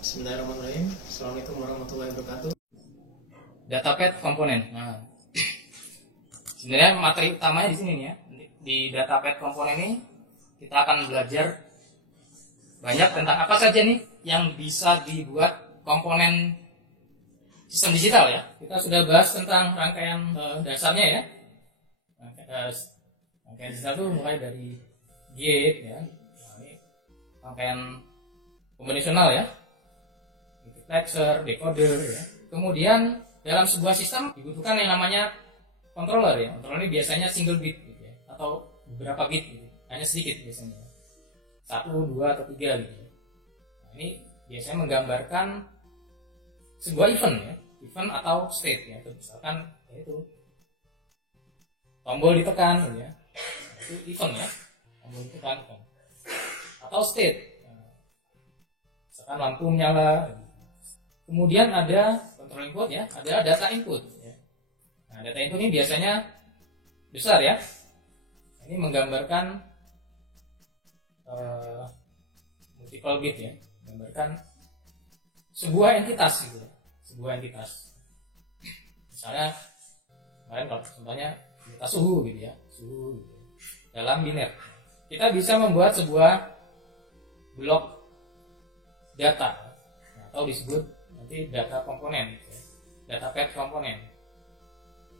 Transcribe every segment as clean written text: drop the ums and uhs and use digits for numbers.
Bismillahirrahmanirrahim. Assalamualaikum warahmatullahi wabarakatuh. Datapad komponen. Nah, sebenarnya materi utamanya di sini nih ya. Di Datapad komponen ini kita akan belajar banyak tentang apa saja nih yang bisa dibuat komponen sistem digital ya. Kita sudah bahas tentang rangkaian dasarnya ya. Rangkaian digital itu mulai dari gate ya. Nah, ini rangkaian konvensional ya. Multiplexer, decoder ya. Kemudian dalam sebuah sistem dibutuhkan yang namanya controller ya. Controller ini biasanya single bit gitu ya, atau beberapa bit gitu. Hanya sedikit biasanya. 1, 2 atau 3 gitu. Nah, ini biasanya menggambarkan sebuah event ya, event atau state ya. Misalkan yaitu tombol ditekan gitu ya. Itu event ya. Tombol ditekan event. Atau state. Nah, misalkan lampu menyala. Kemudian ada control input ya, ada data input ya. Nah, data input ini biasanya besar ya. Ini menggambarkan multiple bit ya, menggambarkan sebuah entitas gitu, sebuah entitas. Misalnya kemarin kalau contohnya entitas suhu gitu ya, suhu gitu. Dalam biner kita bisa membuat sebuah blok data atau disebut nanti data komponen gitu ya. Datapad komponen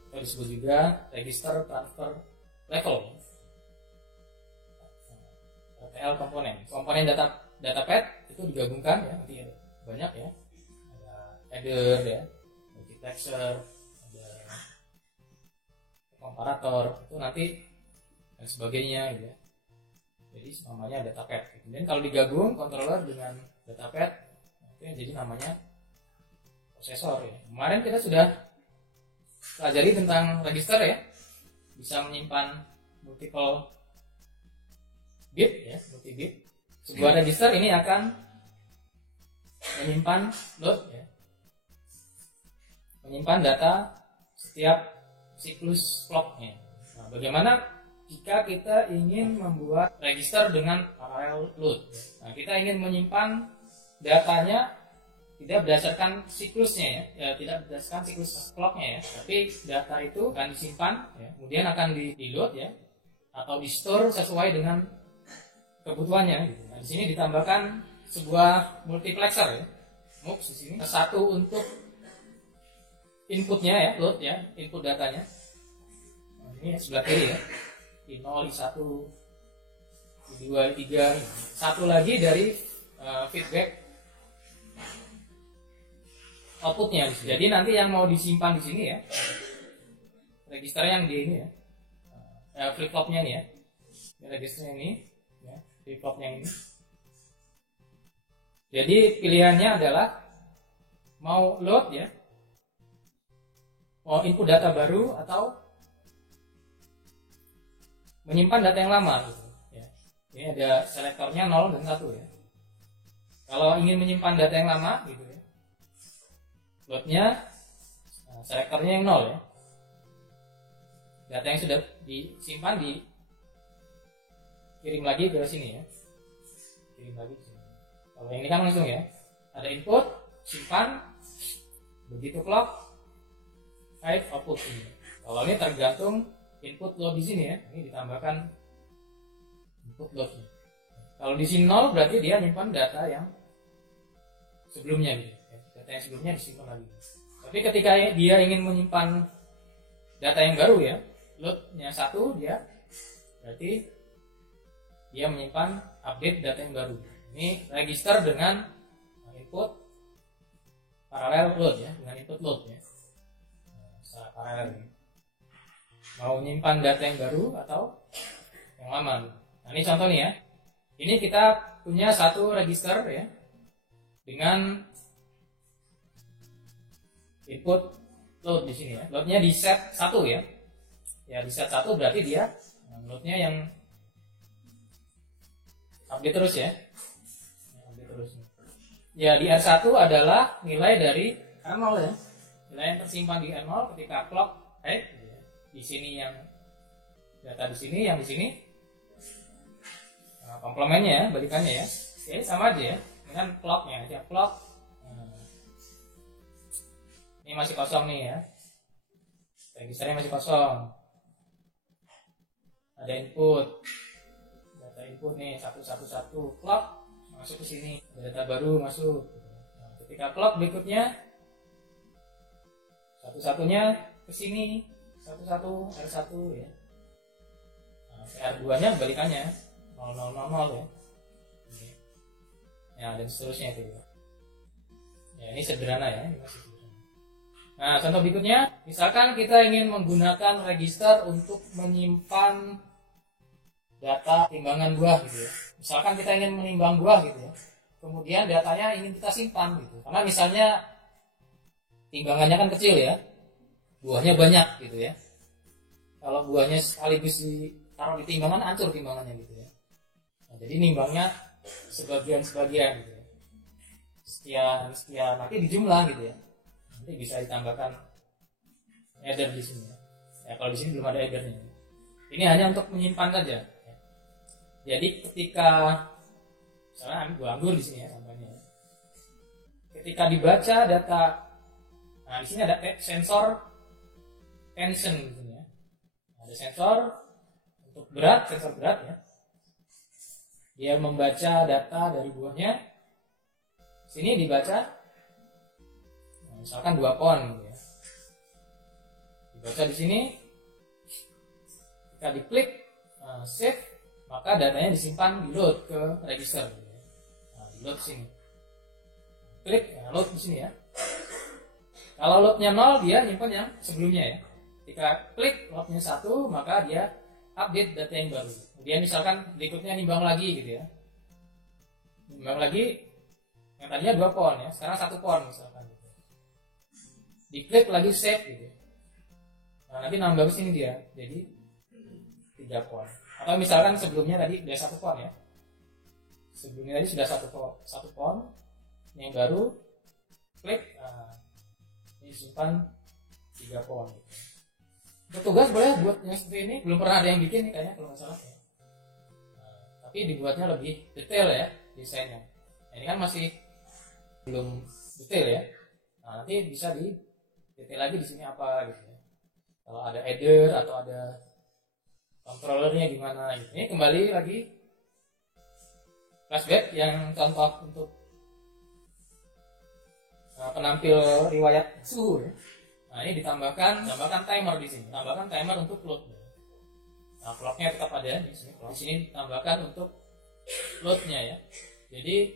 atau disebut juga register transfer level, RTL komponen. Komponen datapad itu digabungkan ya, nanti ada banyak ya, ada header ya, multiplexer, ada komparator itu nanti dan sebagainya gitu ya. Jadi namanya datapad. Kemudian kalau digabung controller dengan datapad itu yang jadi namanya prosesor ya. Kemarin kita sudah pelajari tentang register ya, bisa menyimpan multiple bit ya, multi bit. Sebuah register ini akan menyimpan load ya, menyimpan data setiap siklus clocknya. Nah, bagaimana jika kita ingin membuat register dengan parallel load? Nah, kita ingin menyimpan datanya tidak berdasarkan siklusnya ya, tidak berdasarkan siklus clocknya ya, tapi data itu akan disimpan ya, kemudian akan di load ya, atau di store sesuai dengan kebutuhannya gitu. Nah, di sini ditambahkan sebuah multiplexer ya, MUX di sini. Satu untuk inputnya ya, load ya, input datanya. Nah, ini sebelah kiri ya, I0, I1, I2, I3. Satu lagi dari feedback outputnya. Jadi nanti yang mau disimpan di sini ya, register yang di ini ya, flip flopnya nih ya, registernya ini ya, flip flopnya ini. Jadi pilihannya adalah mau load ya, mau input data baru atau menyimpan data yang lama gitu ya. Ini ada selektornya 0 dan 1 ya. Kalau ingin menyimpan data yang lama gitu ya, loadnya selektornya yang 0 ya. Data yang sudah disimpan dikirim lagi ke sini ya. Kirim lagi ke sini. Kalau yang ini kan langsung ya. Ada input, simpan, begitu clock, write output ini. Kalau ini tergantung input load di sini ya. Ini ditambahkan input load. Kalau di sini 0 berarti dia nyimpan data yang sebelumnya gitu. Data yang sebelumnya disimpan lagi. Tapi ketika dia ingin menyimpan data yang baru ya, loadnya 1 dia, berarti dia menyimpan update data yang baru. Ini register dengan input paralel load ya, dengan input load ya, secara paralel. Mau menyimpan data yang baru atau yang lama. Nah, ini contoh nih ya. Ini kita punya satu register ya, dengan input load di sini ya. Loadnya di set 1 ya. Ya di set 1 berarti dia loadnya yang update terus ya. Update terus. Ya di R1 adalah nilai dari R0 ya. Nilai yang tersimpan di R0 ketika clock di sini yang data di sini, yang di sini komplemennya ya, balikannya ya. Oke, sama aja ya. Dengan clocknya, tiap clock Ini masih kosong nih ya. Registernya masih kosong. Ada input. Data input nih 111 clock masuk ke sini. Ada data baru masuk. Nah, ketika clock berikutnya satu-satunya ke sini 11 R1 ya. Nah, R2-nya balikannya 0000 ya. Ya, dan seterusnya itu ya. Ya, ini sederhana ya. Ini masih sederhana. Nah, contoh berikutnya, misalkan kita ingin menggunakan register untuk menyimpan data timbangan buah gitu ya. Misalkan kita ingin menimbang buah gitu ya. Kemudian datanya ingin kita simpan gitu. Karena misalnya timbangannya kan kecil ya. Buahnya banyak gitu ya. Kalau buahnya sekaligus ditaruh di timbangan, hancur timbangannya gitu ya. Nah, jadi nimbangnya sebagian-sebagian gitu ya. Sekian nanti dijumlah gitu ya. Nanti bisa ditambahkan header di sini ya. Ya kalau di sini belum ada headernya. Ini hanya untuk menyimpan saja. Jadi ketika misalnya gua anggur di sini ya contohnya. Ketika dibaca data, nah di sini ada sensor tension gitu ya. Ada sensor untuk berat, sensor berat ya. Dia membaca data dari buahnya. Sini dibaca, nah, misalkan 2 pon gitu ya. Dibaca di sini. Ketika diklik save, maka datanya disimpan di load ke register. Nah, di load sini. Klik load di sini ya. Kalau loadnya 0, dia nyimpan yang sebelumnya ya. Ketika klik loadnya 1, maka dia update data yang baru. Kemudian misalkan berikutnya nimbang lagi gitu ya. Nimbang lagi, yang tadinya 2 pon ya, sekarang 1 pon misalkan. Gitu. Diklik lagi save gitu. Nah, nanti nambah ke sini dia. Jadi 3 pon. Atau misalkan sebelumnya tadi udah 1 pon ya. Sebelumnya tadi sudah 1 pon. Yang baru klik, ini simpan 3 pon. Untuk tugas boleh buat yang seperti ini, belum pernah ada yang bikin nih kayaknya kalau nggak salah ya. Tapi dibuatnya lebih detail ya desainnya. Nah, ini kan masih belum detail ya. Nah, nanti bisa di detail lagi di sini apa gitu ya. Kalau ada header atau ada controllernya gimana gitu. Ini kembali lagi flashback yang contoh untuk penampil riwayat suhu ya. Nah, ini ditambahkan timer di sini. Tambahkan timer untuk load. Nah, clocknya tetap ada di sini. Di sini tambahkan untuk loadnya ya. Jadi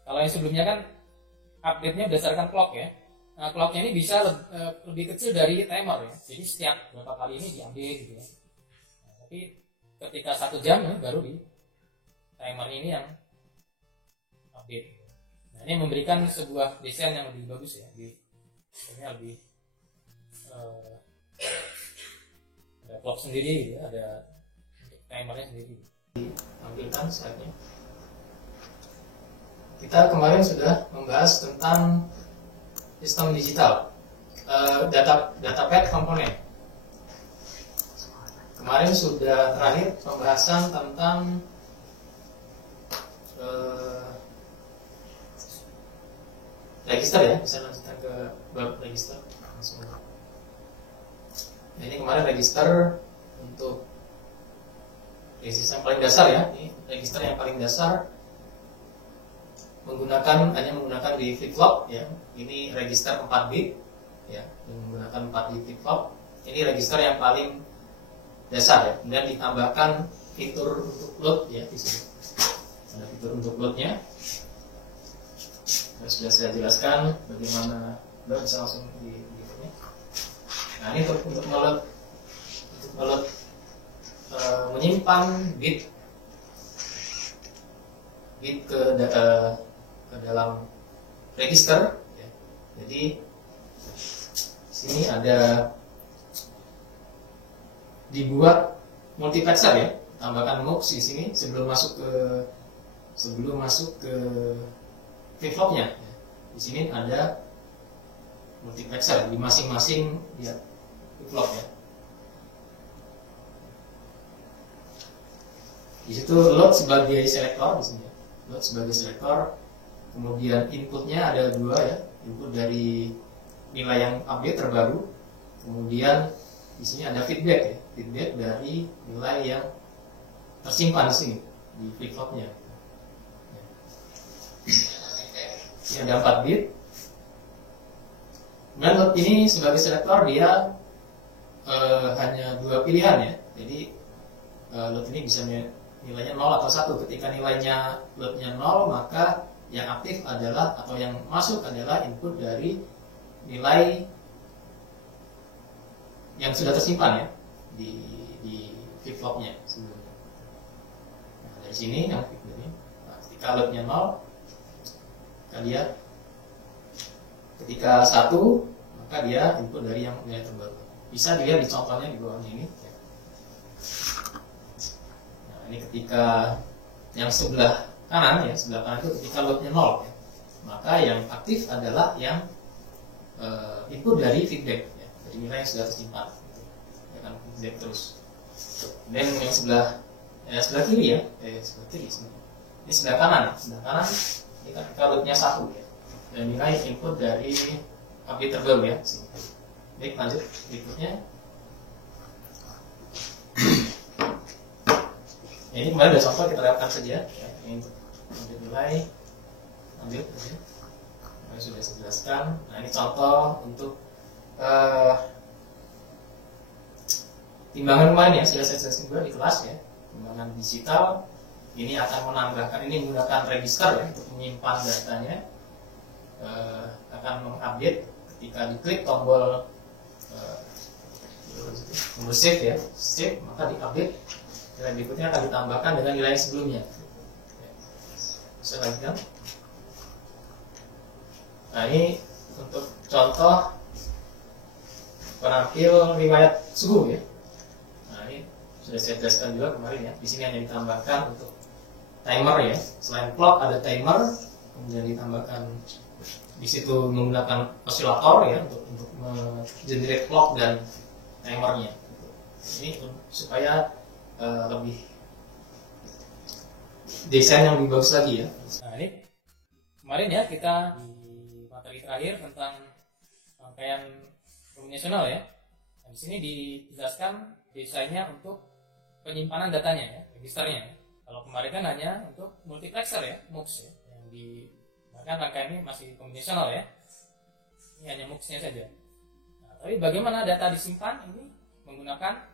kalau yang sebelumnya kan update-nya berdasarkan clock ya. Nah, clocknya ini bisa lebih kecil dari timer ya. Jadi setiap berapa kali ini diupdate gitu ya. Nah, tapi ketika 1 jam ya, baru di timer ini yang update. Nah, ini memberikan sebuah desain yang lebih bagus ya. Lebih ada clock sendiri gitu ya. Ada untuk timernya sendiri. Tampilkan slide-nya. Kita kemarin sudah membahas tentang sistem digital, datapad komponen. Kemarin sudah terakhir pembahasan tentang register ya, bisa lanjutkan ke bab register. Nah, ini kemarin register untuk register yang paling dasar ya, ini register yang paling dasar hanya menggunakan di flip flop ya. Ini register 4 bit ya, menggunakan 4 bit flip flop. Ini register yang paling dasar ya. Kemudian ditambahkan fitur untuk load ya di sini. Ada fitur untuk loadnya. Sudah saya jelaskan bagaimana bisa langsung di fiturnya. Nah, ini untuk ngeload menyimpan bit ke dalam register ya. Jadi sini ada dibuat multiplexer ya, tambahkan mux di sini sebelum masuk ke flip flopnya. Di sini ada multiplexer di masing-masing ya flip flop ya. Di situ load sebagai selektor di sini. Load sebagai selektor Kemudian inputnya ada dua ya, input dari nilai yang update terbaru. Kemudian di sini ada feedback ya, feedback dari nilai yang tersimpan di sini di flip-flopnya. Ini ada 4 bit. Dan load ini sebagai selektor dia hanya 2 pilihan ya. Jadi load ini bisa nilainya 0 atau 1. Ketika nilainya loadnya 0, maka yang aktif adalah atau yang masuk adalah input dari nilai yang sudah tersimpan ya di flip-flopnya sebelumnya. Nah, dari sini yang ini, nah, ketika loadnya 0, maka dia ketika 1, maka dia input dari yang nilai terbaru. Bisa dilihat di contohnya di bawahnya ini. Nah, ini ketika yang sebelah kanan ya, sebelah kanan itu ketika loadnya 0 ya, maka yang aktif adalah yang input dari feedback ya, dari nilai yang sudah tersimpan gitu. Ya kan, feedback terus. Dan yang sebelah kiri ya, sebelah kiri ini sebelah kanan ya, sebelah kanan ini ketika loadnya 1 ya, dan nilai input dari update terbaru ya. Baik, lanjut berikutnya. Ya, ini kemarin ada contoh, kita lihatkan saja ya. Ini ambil nilai, ambil ya. Nah, sudah saya jelaskan. Nah, ini contoh untuk timbangan kemarin ya, sudah saya jelaskan juga di kelas ya. Timbangan digital ini akan menambahkan, ini menggunakan register ya untuk menyimpan datanya, akan mengupdate ketika diklik tombol save ya, save, maka diupdate nilai berikutnya akan ditambahkan dengan nilai sebelumnya. Bisa lanjutkan. Nah, ini untuk contoh penampil riwayat suhu ya. Nah, ini sudah saya jelaskan juga kemarin ya. Di sini hanya ditambahkan untuk timer ya. Selain clock ada timer, kemudian ditambahkan di situ menggunakan osilator ya untuk generate clock dan timernya. Ini supaya lebih desain yang lebih bagus lagi ya. Nah, ini kemarin ya kita di materi terakhir tentang rangkaian kombinasional ya. Nah, di sini dijelaskan desainnya untuk penyimpanan datanya ya, registernya. Kalau kemarin kan hanya untuk multiplexer ya, MUX ya, yang bahkan rangkaian ini masih kombinasional ya. Ini hanya MUX-nya saja. Nah, tapi bagaimana data disimpan ini menggunakan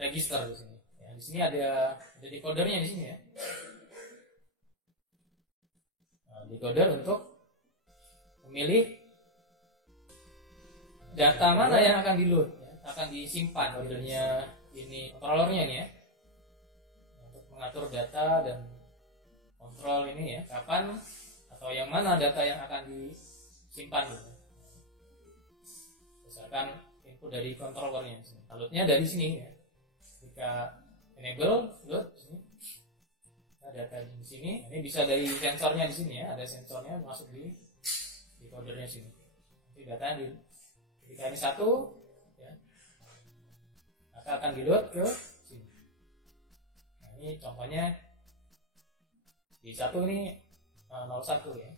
register di sini. Ya, di sini ada decodernya di sini ya. Nah, decoder untuk memilih data mana yang akan di-load, ya, akan disimpan. Modelnya ini controllernya nih ya, untuk mengatur data dan kontrol ini ya, kapan atau yang mana data yang akan disimpan gitu. Misalkan input dari controllernya, loadnya dari sini ya. Ketika enable load sini, data di sini, ini bisa dari sensornya di sini ya, ada sensornya masuk di decodernya sini. Nanti datanya ketika ini 1 ya, maka akan di load ke sini. Nah, ini contohnya di 1 ini 01 ya,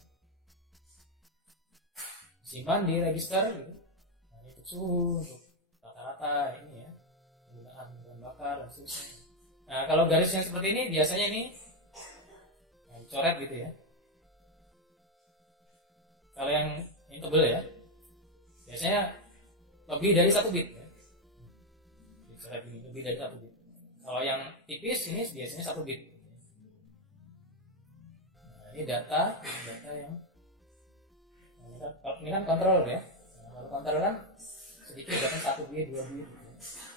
simpan di register gitu. Nah, ini untuk suhu, untuk rata-rata ini ya, penggunaan bahan bakar dan seterusnya. Nah, kalau garis yang seperti ini biasanya ini coret gitu ya. Kalau yang tebel ya, biasanya lebih dari 1 bit ya. Coret ini lebih dari 1 bit. Kalau yang tipis ini biasanya 1 bit. Nah, ini data yang ini kan kontrol ya. Nah, kalau kontrol kan sedikit, bahkan 1 bit, 2 bit.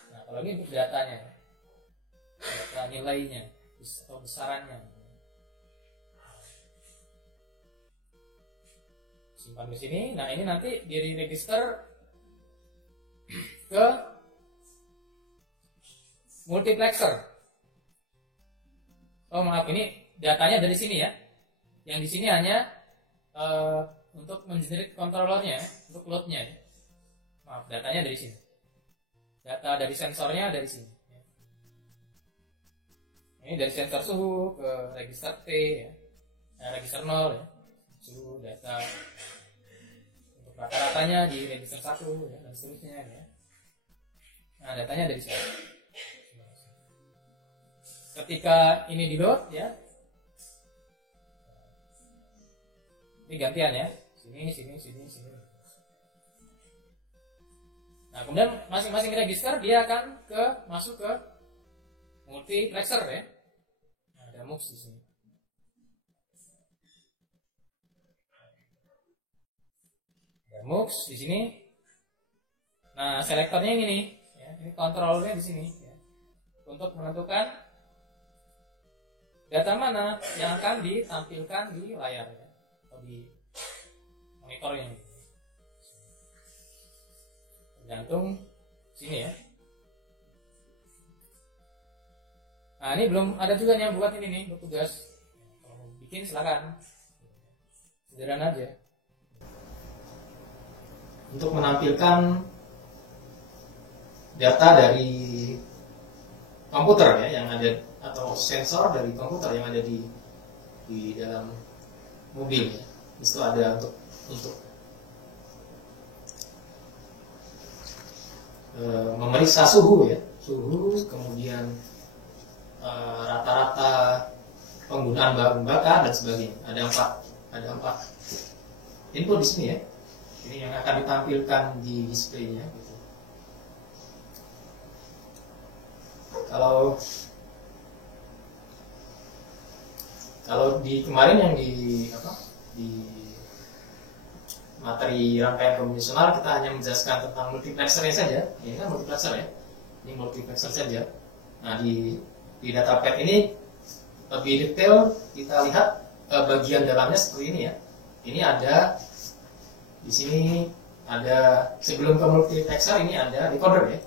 Nah, kalau ini untuk datanya, data nilainya atau besarannya. Simpan di sini. Nah, ini nanti di register ke multiplexer. Oh maaf, ini datanya dari sini ya. Yang di sini hanya untuk mengenerate controllernya, untuk loadnya. Maaf, datanya dari sini. Data dari sensornya dari sini. Ini dari sensor suhu ke register T ya. Nah, register 0 ya. suhu data untuk rata-ratanya di register 1 ya, dan seterusnya ya. Nah, datanya ada di sini. Ketika ini di load ya, ini gantian ya, sini. Nah, kemudian masing-masing register dia akan masuk ke multiplexer ya. Nah, ada MUX di sini. Ada MUX di sini. Nah, selektornya ini nih, ya. Ini kontrolnya di sini ya. Untuk menentukan data mana yang akan ditampilkan di layar ya, atau di monitornya. Tergantung sini ya. Nah, ini belum ada juga yang buat ini nih, buat tugas. Kalau bikin silakan. Sederhana aja. Untuk menampilkan data dari komputer ya yang ada, atau sensor dari komputer yang ada di dalam mobil ya. Itu ada untuk memeriksa suhu ya, kemudian rata-rata penggunaan bahan bakar dan sebagainya. Ada empat input di sini ya. Ini yang akan ditampilkan di displaynya. Gitu. Kalau di kemarin yang di materi rangkaian konvensional kita hanya menjelaskan tentang multiplexernya saja. Ini kan multiplexer ya. Ini multiplexer saja. Nah, di datapad ini lebih detail kita lihat bagian dalamnya seperti ini ya. Ini ada di sini ada, sebelum ke multiplexer ini ada decoder ya.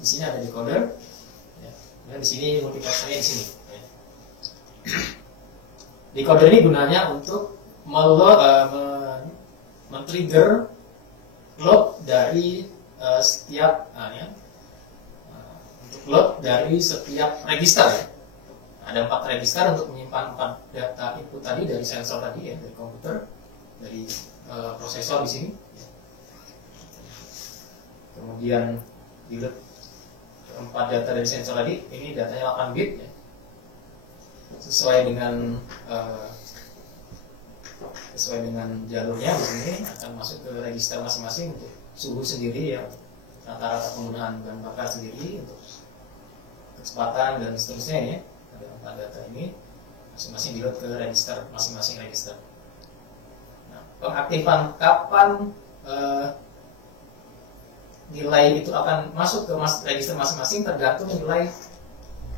Di sini ada decoder. Ya. Dan di sini multiplexernya di sini. Ya. Decoder ini gunanya untuk men-trigger load dari setiap untuk load dari setiap register ya. Ada 4 register untuk menyimpan 4 data input tadi dari sensor tadi ya, dari komputer, dari prosesor di sini. Kemudian di load 4 data dari sensor tadi, ini datanya 8 bit ya. Sesuai dengan jalurnya di sini akan masuk ke register masing-masing untuk suhu sendiri ya, rata-rata penggunaan bahan bakar sendiri, untuk kecepatan dan seterusnya ya. Ada 4 data ini masing-masing di load ke register masing-masing register. Nah, pengaktifan kapan nilai itu akan masuk ke register masing-masing tergantung nilai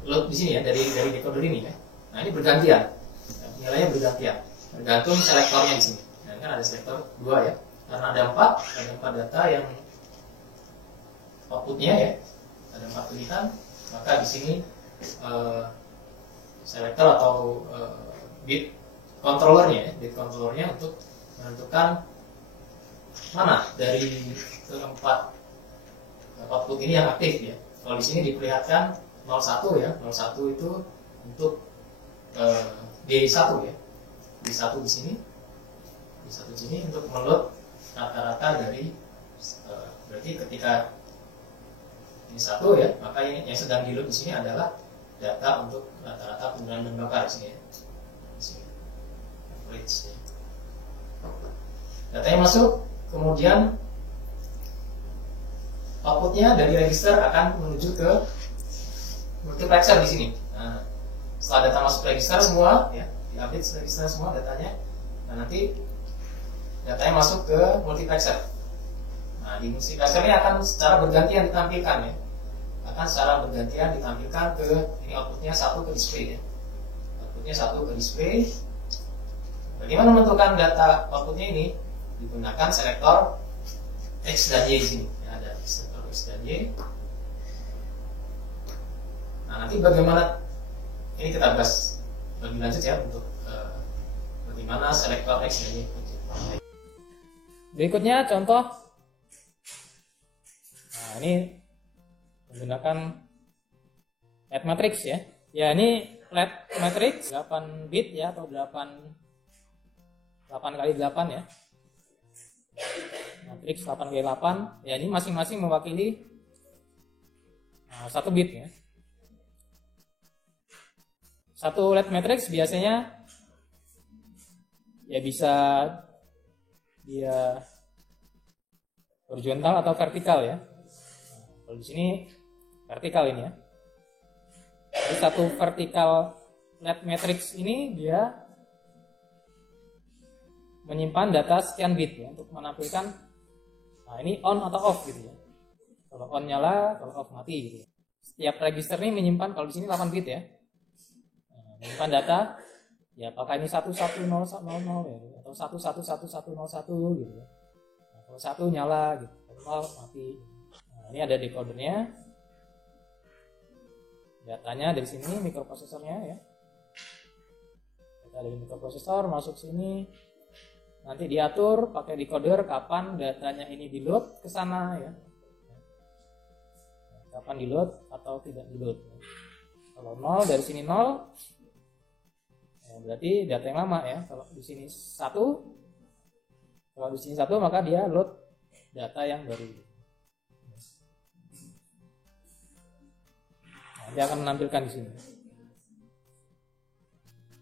load di sini ya, dari decoder ini ya. Nah, ini bergantian, nilainya bergantian, tergantung selektornya di sini. Nah, kan ada selektor 2 ya, karena ada 4 data yang outputnya ya, ada 4 pilihan, maka di sini selektor atau bit controllernya untuk menentukan mana dari keempat output ini yang aktif ya. Kalau di sini diperlihatkan 01 ya, 01 itu untuk D1 ya, D1 di sini, D1 di sini untuk meload rata-rata dari berarti ketika ini 1 ya, maka ini yang sedang di load di sini adalah data untuk rata-rata penggunaan bahan bakar di sini ya. Di sini. Average ya. Datanya masuk, kemudian outputnya dari register akan menuju ke multiplexer di sini. Nah, setelah data masuk register semua ya, diupdate register semua datanya. Nah, nanti datanya masuk ke multiplexer. Nah, di multiplexer ini akan secara bergantian ditampilkan ya. Akan secara bergantian ditampilkan ke ini outputnya 1 ke display ya. Outputnya 1 ke display. Bagaimana menentukan data outputnya ini? Digunakan selektor X dan Y di sini. Ya, ada selektor X dan Y. Nah, nanti bagaimana, ini kita bahas lebih lanjut ya untuk bagaimana selektor X dan Y. Berikutnya contoh. Nah, ini menggunakan LED matrix ya. Ya, ini LED matrix 8 bit ya, atau 8 8 kali 8 ya. Matriks 8 kali 8. Ya, ini masing-masing mewakili 1 bit ya. Satu LED matrix biasanya ya bisa dia horizontal atau vertikal ya. Kalau di sini vertikal ini ya. Jadi satu vertikal LED matrix ini dia menyimpan data sekian bit ya untuk menampilkan, nah ini on atau off gitu ya. Kalau on nyala, kalau off mati gitu ya. Setiap register ini menyimpan, kalau di sini 8 bit ya. Nah, menyimpan data ya, apakah ini 1100 ya, atau 111101 gitu ya. Nah, kalau 1 nyala gitu, kalau 0 mati. Nah, ini ada decodernya. Datanya dari sini, mikroprosesornya ya. Data dari mikroprosesor masuk sini. Nanti diatur pakai decoder kapan datanya ini di load ke sana ya. Kapan di load atau tidak di load. Kalau 0 dari sini 0 ya, berarti data yang lama ya. Kalau di sini 1, kalau di sini 1 maka dia load data yang baru. Nah, dia akan menampilkan di sini.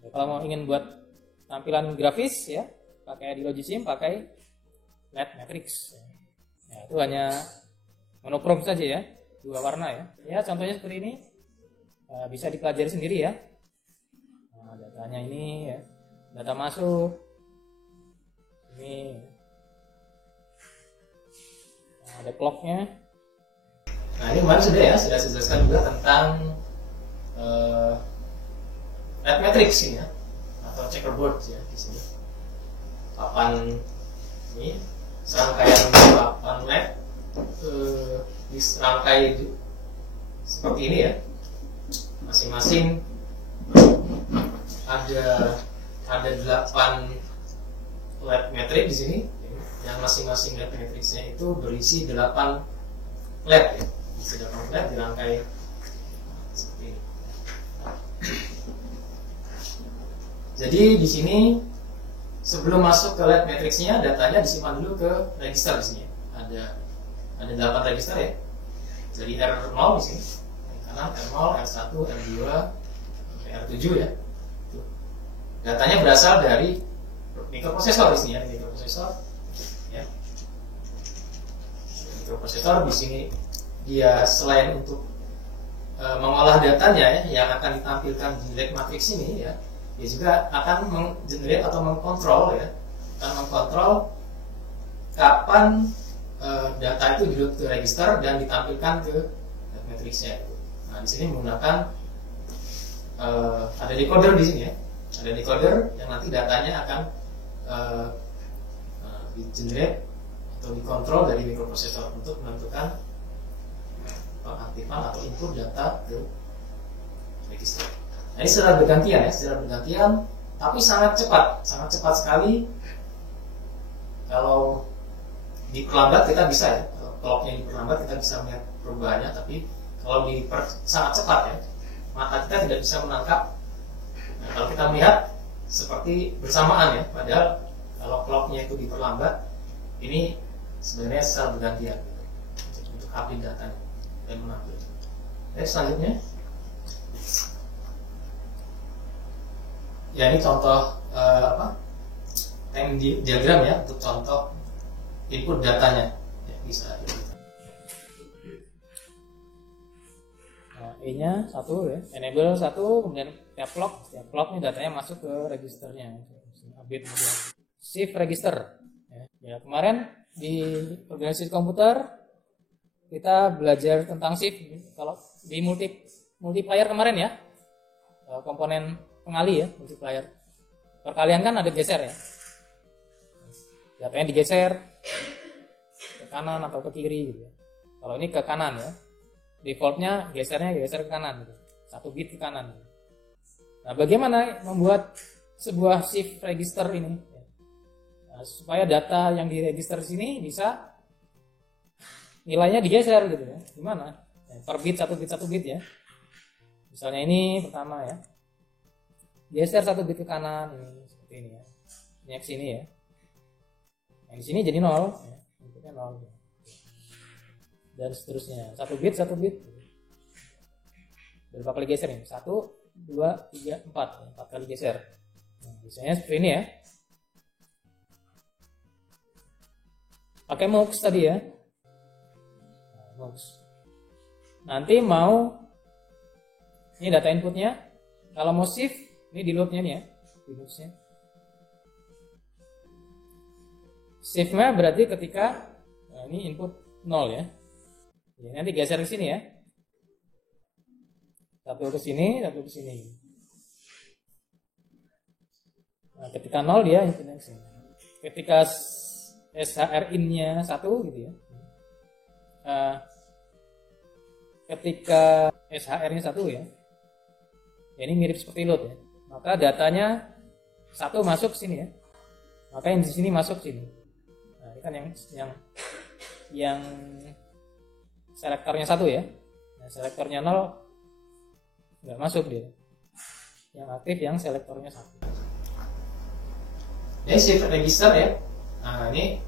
Ya, kalau mau ingin buat tampilan grafis ya, pakai di Logisim, pakai LED matrix. Ya, itu hanya monokrom saja ya, 2 warna ya. Ya, contohnya seperti ini. Bisa dipelajari sendiri ya. Nah, datanya ini ya, data masuk. Ini. Nah, ada clocknya. Nah, ini kemarin sudah ya, sudah saya jelaskan juga tentang LED matrix ini ya, atau checkerboard ya di sini. Papan ini serangkaian papan LED diserangkai seperti ini ya. Masing-masing ada 8 LED matrix di sini. Yang masing-masing LED matrixnya itu berisi 8 LED ya. Berisi 8 LED dirangkai seperti ini. Jadi di sini sebelum masuk ke LED matrixnya, datanya disimpan dulu ke register di sini. Ada 8 register ya. Jadi R0 di sini, kanan R0, R1, R2, R7 ya. Datanya berasal dari mikroprosesor di sini ya, mikroprosesor. Ya. Mikroprosesor di sini dia selain untuk mengolah datanya ya, yang akan ditampilkan di LED matrix ini ya, dia juga akan menggenerate atau mengkontrol ya, akan mengkontrol kapan data itu di-load ke register dan ditampilkan ke LED matrixnya. Nah, di sini menggunakan ada decoder di sini ya, ada decoder yang nanti datanya akan di-generate atau dikontrol dari mikroprosesor untuk menentukan pengaktifan atau input data ke register. Nah, ini secara bergantian ya, secara bergantian, tapi sangat cepat sekali. Kalau diperlambat kita bisa ya, kalau clocknya diperlambat kita bisa melihat perubahannya, tapi kalau sangat cepat ya, mata kita tidak bisa menangkap. Nah, kalau kita melihat seperti bersamaan ya, padahal kalau clocknya itu diperlambat, ini sebenarnya secara bergantian untuk update datanya dan menampil. Oke, selanjutnya. Ya, ini contoh time diagram ya, untuk contoh input datanya ya, bisa dilihat. Nah, E-nya 1 ya, enable 1, kemudian setiap clock ini datanya masuk ke registernya. Update kemudian shift register. Ya, kemarin di organisasi komputer kita belajar tentang shift. Kalau di multiplier kemarin ya, komponen pengali ya, multiplier. Perkalian kan ada geser ya. Datanya digeser ke kanan atau ke kiri gitu ya. Kalau ini ke kanan ya. Defaultnya geser ke kanan gitu. 1 bit ke kanan. Nah, bagaimana membuat sebuah shift register ini? Nah, supaya data yang di register sini bisa nilainya digeser gitu ya. Gimana? Per bit 1 bit ya. Misalnya ini pertama ya. Geser 1 bit ke kanan ini, seperti ini ya. Ini ke sini ya. Yang di sini jadi 0 ya. Inputnya 0. Dan seterusnya. 1 bit. Berapa kali geser ini? 1, 2, 3, 4. 4 kali geser. Nah, biasanya seperti ini ya. Pakai MUX tadi ya. Nah, MUX. Nanti mau ini data inputnya. Kalau mau shift, ini di loopnya nih ya. Di loopnya. Shift-nya berarti ketika ini input 0 ya. Nanti geser ke sini ya. Satu ke sini. Nah, ketika 0 dia inputnya ke sini. Ketika SHR in-nya 1 gitu ya. Ketika SHR-nya 1 ya. Ini mirip seperti load ya. Maka datanya 1 masuk ke sini ya. Maka yang di sini masuk sini. Nah, ini kan yang selektornya 1 ya. Nah, selektornya 0 nggak masuk dia. Yang aktif yang selektornya 1. Ini shift register ya. Nah, ini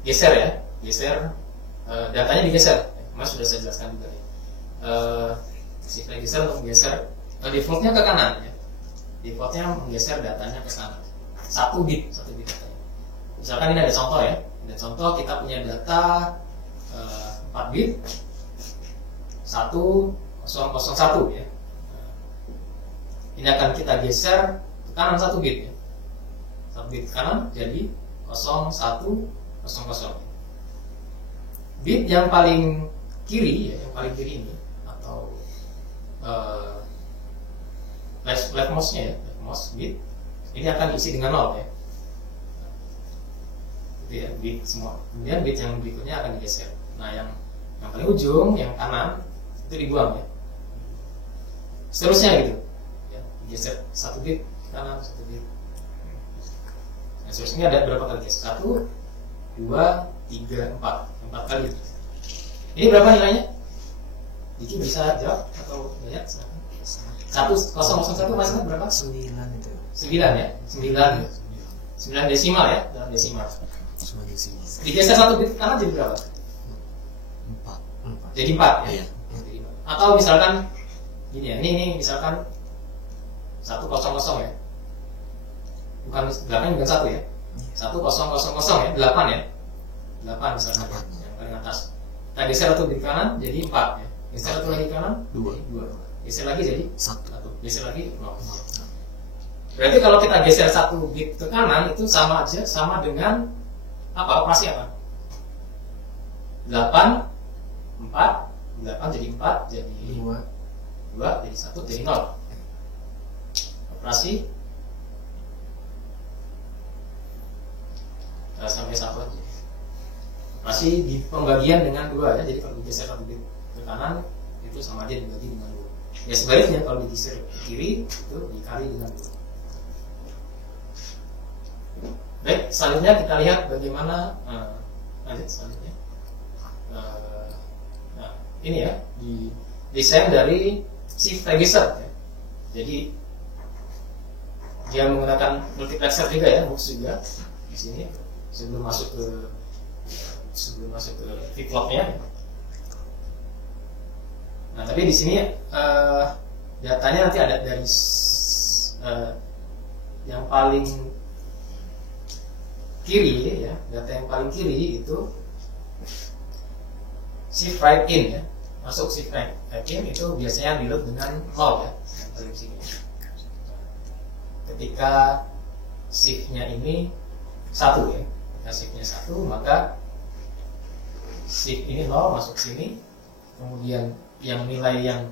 geser ya. Datanya digeser. Mas sudah saya jelaskan juga ya. Shift register untuk menggeser defaultnya ke kanan ya. Defaultnya menggeser datanya ke kanan. 1 bit datanya. Misalkan ini ada contoh ya. Ada contoh kita punya data 4 bit 1001 ya. Ini akan kita geser ke kanan 1 bit ya. 1 bit ke kanan jadi 0100. Bit yang paling kiri ya, yang paling kiri ini atau leftmost-nya ya, leftmost bit ini akan diisi dengan 0 ya. Itu ya, bit semua. Kemudian bit yang berikutnya akan digeser. Nah, yang paling ujung, yang kanan itu dibuang ya. Seterusnya gitu. Ya, digeser 1 bit ke kanan, 1 bit. Nah, seterusnya ada berapa kali geser? 1, 2, 3, 4. 4 kali. Ini berapa nilainya? Diki bisa jawab atau banyak? 1001 masih berapa? 9 itu. 9 ya? 9 desimal ya? Dalam desimal. Cuma desimal. Digeser 1 bit ke kanan jadi berapa? 4. Jadi 4 ya? Iya. Atau misalkan gini ya, ini misalkan 100 ya. Bukan 8 bukan 1 ya. 1000 ya, 8 ya. 8 misalkan yang paling atas. Kita geser 1 bit ke kanan jadi 4 ya. Geser 1 lagi ke kanan 2. Geser lagi jadi 1. Geser lagi 0. Berarti kalau kita geser 1 bit ke kanan itu sama dengan apa? Operasi apa? 8 jadi 4 jadi 2 jadi 1 jadi 0. Operasi sampai 1 aja. Masih di pembagian dengan 2 ya. Jadi kalau digeser 1 bit ke kanan itu sama aja dibagi dengan 2. Ya sebaliknya kalau digeser ke kiri itu dikali dengan 2. Baik, selanjutnya kita lihat bagaimana lanjut selanjutnya. Nah, ini ya di desain dari shift register ya. Jadi dia menggunakan multiplexer juga ya, MUX juga di sini sebelum masuk ke flip-flopnya. Nah, tapi di sini datanya nanti ada dari yang paling kiri ya, data yang paling kiri itu shift right in ya. Masuk shift right in itu biasanya di load dengan 0 ya, yang paling sini. Ketika shift-nya ini 1 ya. Ketika shift-nya 1 maka shift ini 0 masuk sini, kemudian yang nilai yang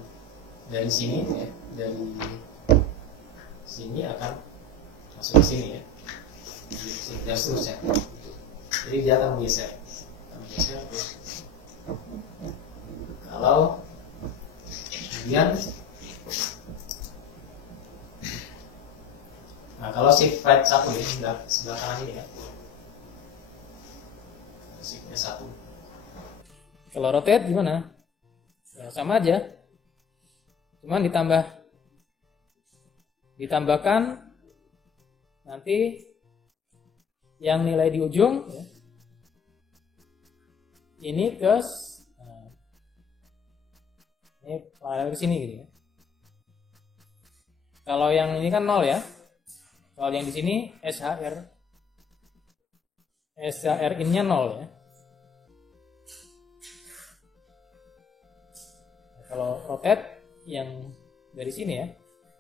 dari sini ya, dari sini akan masuk ke sini ya, dan seterusnya. Jadi dia akan menggeser terus. Kalau kemudian, nah kalau shift right 1 ya, sebelah kanan ini ya, shiftnya 1. Kalau rotate gimana? Ya, sama aja. Cuman ditambah ditambahkan nanti yang nilai di ujung ya, ini ke ini paralel ke sini gitu ya. Kalau yang ini kan 0 ya. Kalau yang di sini SHR in-nya 0 ya. Nah, kalau rotate yang dari sini ya,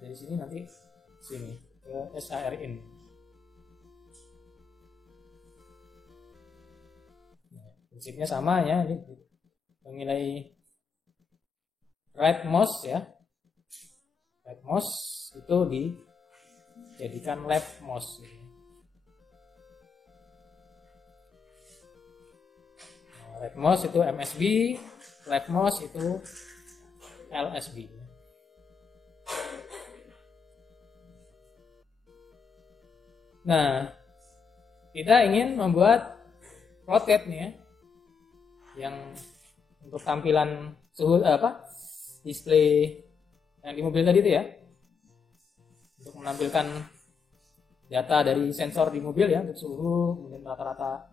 dari sini nanti sini ke SHR in. Nah, prinsipnya sama ya, ini nilai right mouse ya. Right mouse itu dijadikan left mouse. Nah, right mouse itu MSB, left mouse itu LSB. Nah, kita ingin membuat rotate nih ya, yang untuk tampilan suhu display yang di mobil tadi itu ya, untuk menampilkan data dari sensor di mobil ya, untuk suhu, kemudian rata-rata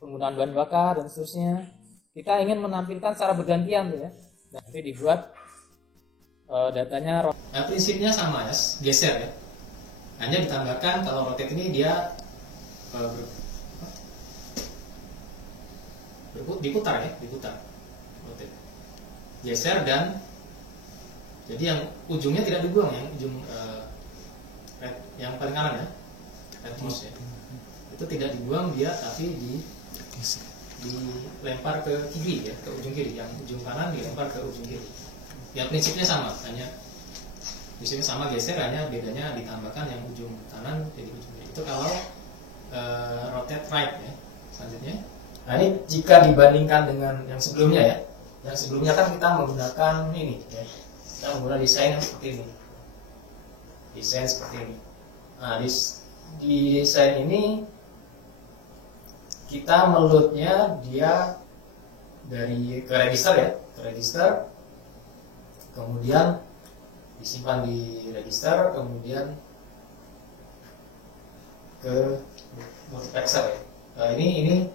penggunaan bahan bakar dan seterusnya. Kita ingin menampilkan secara bergantian tuh ya. Dan nanti dibuat datanya. Nah, prinsipnya sama ya, geser ya. Hanya ditambahkan kalau rotate ini dia diputar ya, diputar. Rotate. Geser dan jadi yang ujungnya tidak dibuang, yang ujung yang paling kanan ya, red mouse ya, itu tidak dibuang dia, tapi dilempar ke kiri ya, ke ujung kiri. Yang ujung kanan dilempar ke ujung kiri. Ya prinsipnya sama, hanya di sini sama geser, hanya bedanya ditambahkan yang ujung kanan jadi ujung kiri. Itu kalau rotate right ya. Selanjutnya, nah ini jika dibandingkan dengan yang sebelumnya ya, yang sebelumnya kan kita menggunakan ini ya. Kita menggunakan desain yang seperti ini, desain seperti ini. Nah di desain ini kita meloadnya dia dari ke register ya, ke register, kemudian disimpan di register, kemudian ke multiplexer ya. Nah, ini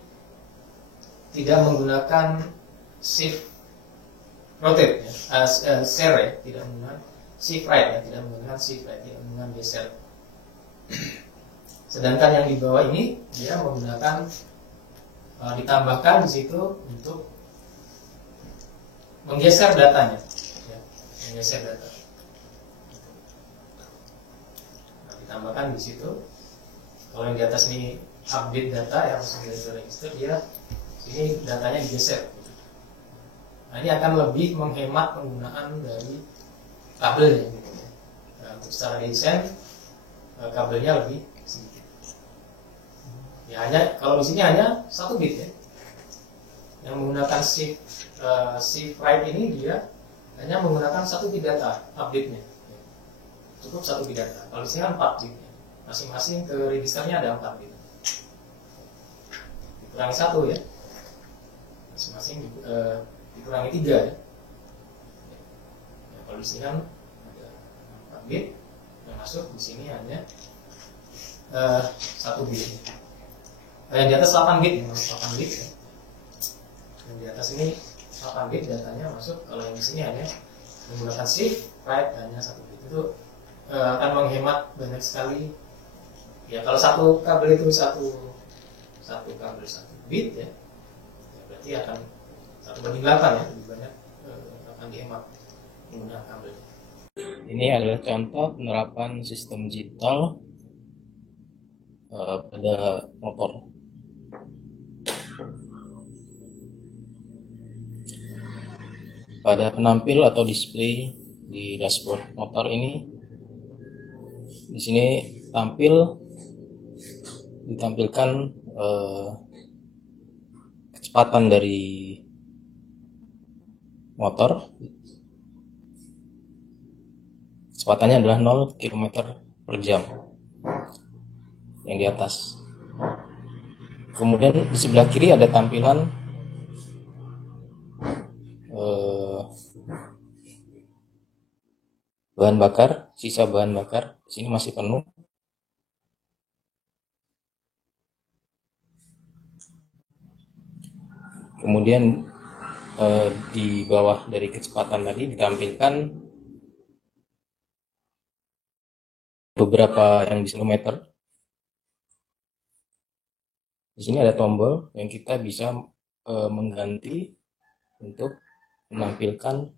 tidak menggunakan shift rotate ya, share ya, tidak menggunakan shift right ya, tidak menggunakan shift right, tidak menggunakan geser. Sedangkan yang di bawah ini dia menggunakan ditambahkan di situ untuk menggeser datanya, ya, menggeser data. Nah, ditambahkan di situ. Kalau yang di atas ini update data yang sudah terregister, dia ini datanya digeser. Nah, ini akan lebih menghemat penggunaan dari kabelnya. Gitu. Nah, untuk secara desain kabelnya lebih sedikit. Ya hanya kalau di sini hanya 1 bit ya. Yang menggunakan shift right ini dia hanya menggunakan 1 bit data update-nya. Cukup 1 bit data. Kalau di sini kan 4 bit. Masing-masing ke registernya ada 4 bit. Dikurangi 1 ya. Masing-masing dikurangi 3 ya. Kalau di sini kan ada 4 bit, yang masuk di sini hanya 1 bit. Yang di atas 8 bit, 8 bit ya. Yang di atas ini 8 bit datanya masuk. Kalau yang di sini hanya menggunakan shift right hanya 1 bit. Itu akan menghemat banyak sekali. Ya kalau satu kabel itu satu kabel 1 bit ya, berarti akan 1/8 ya, lebih banyak akan dihemat menggunakan kabel. Ini adalah contoh penerapan sistem digital pada motor. Pada penampil atau display di dashboard motor ini, di sini ditampilkan kecepatan dari motor. Kecepatannya adalah 0 km per jam yang di atas. Kemudian di sebelah kiri ada tampilan bahan bakar, sisa bahan bakar. Di sini masih penuh. Kemudian di bawah dari kecepatan tadi ditampilkan beberapa yang di kilometer. Di sini ada tombol yang kita bisa mengganti untuk menampilkan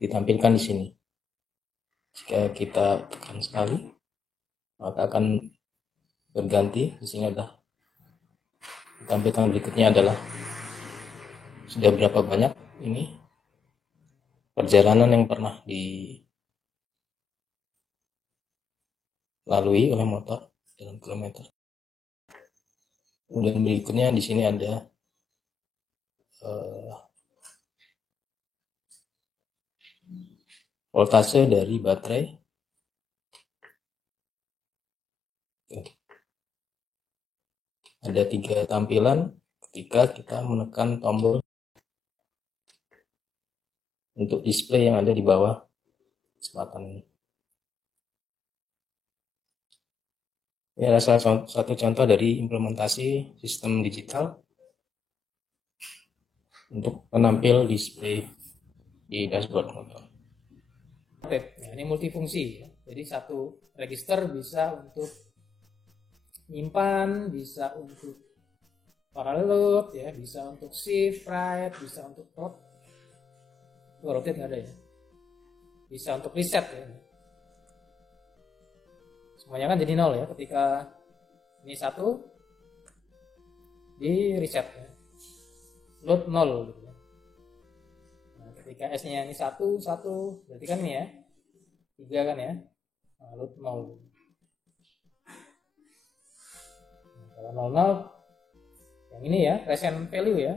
ditampilkan di sini. Jika kita tekan sekali, maka akan berganti. Di sini ada ditampilkan berikutnya adalah sudah berapa banyak ini perjalanan yang pernah dilalui oleh motor dalam kilometer. Kemudian berikutnya di sini ada voltase dari baterai. Ada 3 tampilan ketika kita menekan tombol untuk display yang ada di bawah kecepatan ini. Ini adalah salah satu contoh dari implementasi sistem digital untuk penampil display di dashboard motor. Nah, ini multifungsi, jadi satu register bisa untuk nyimpan, bisa untuk parallel load, ya, bisa untuk shift right, bisa untuk rotate nggak ada ya, bisa untuk reset ya. Semuanya kan jadi 0 ya, ketika ini 1 di reset ya. Load 0 gitu ya. Nah, ketika S-nya ini 1 berarti kan ini ya 3 kan ya, nah, load 0. Nah, kalau 00 yang ini ya present value ya,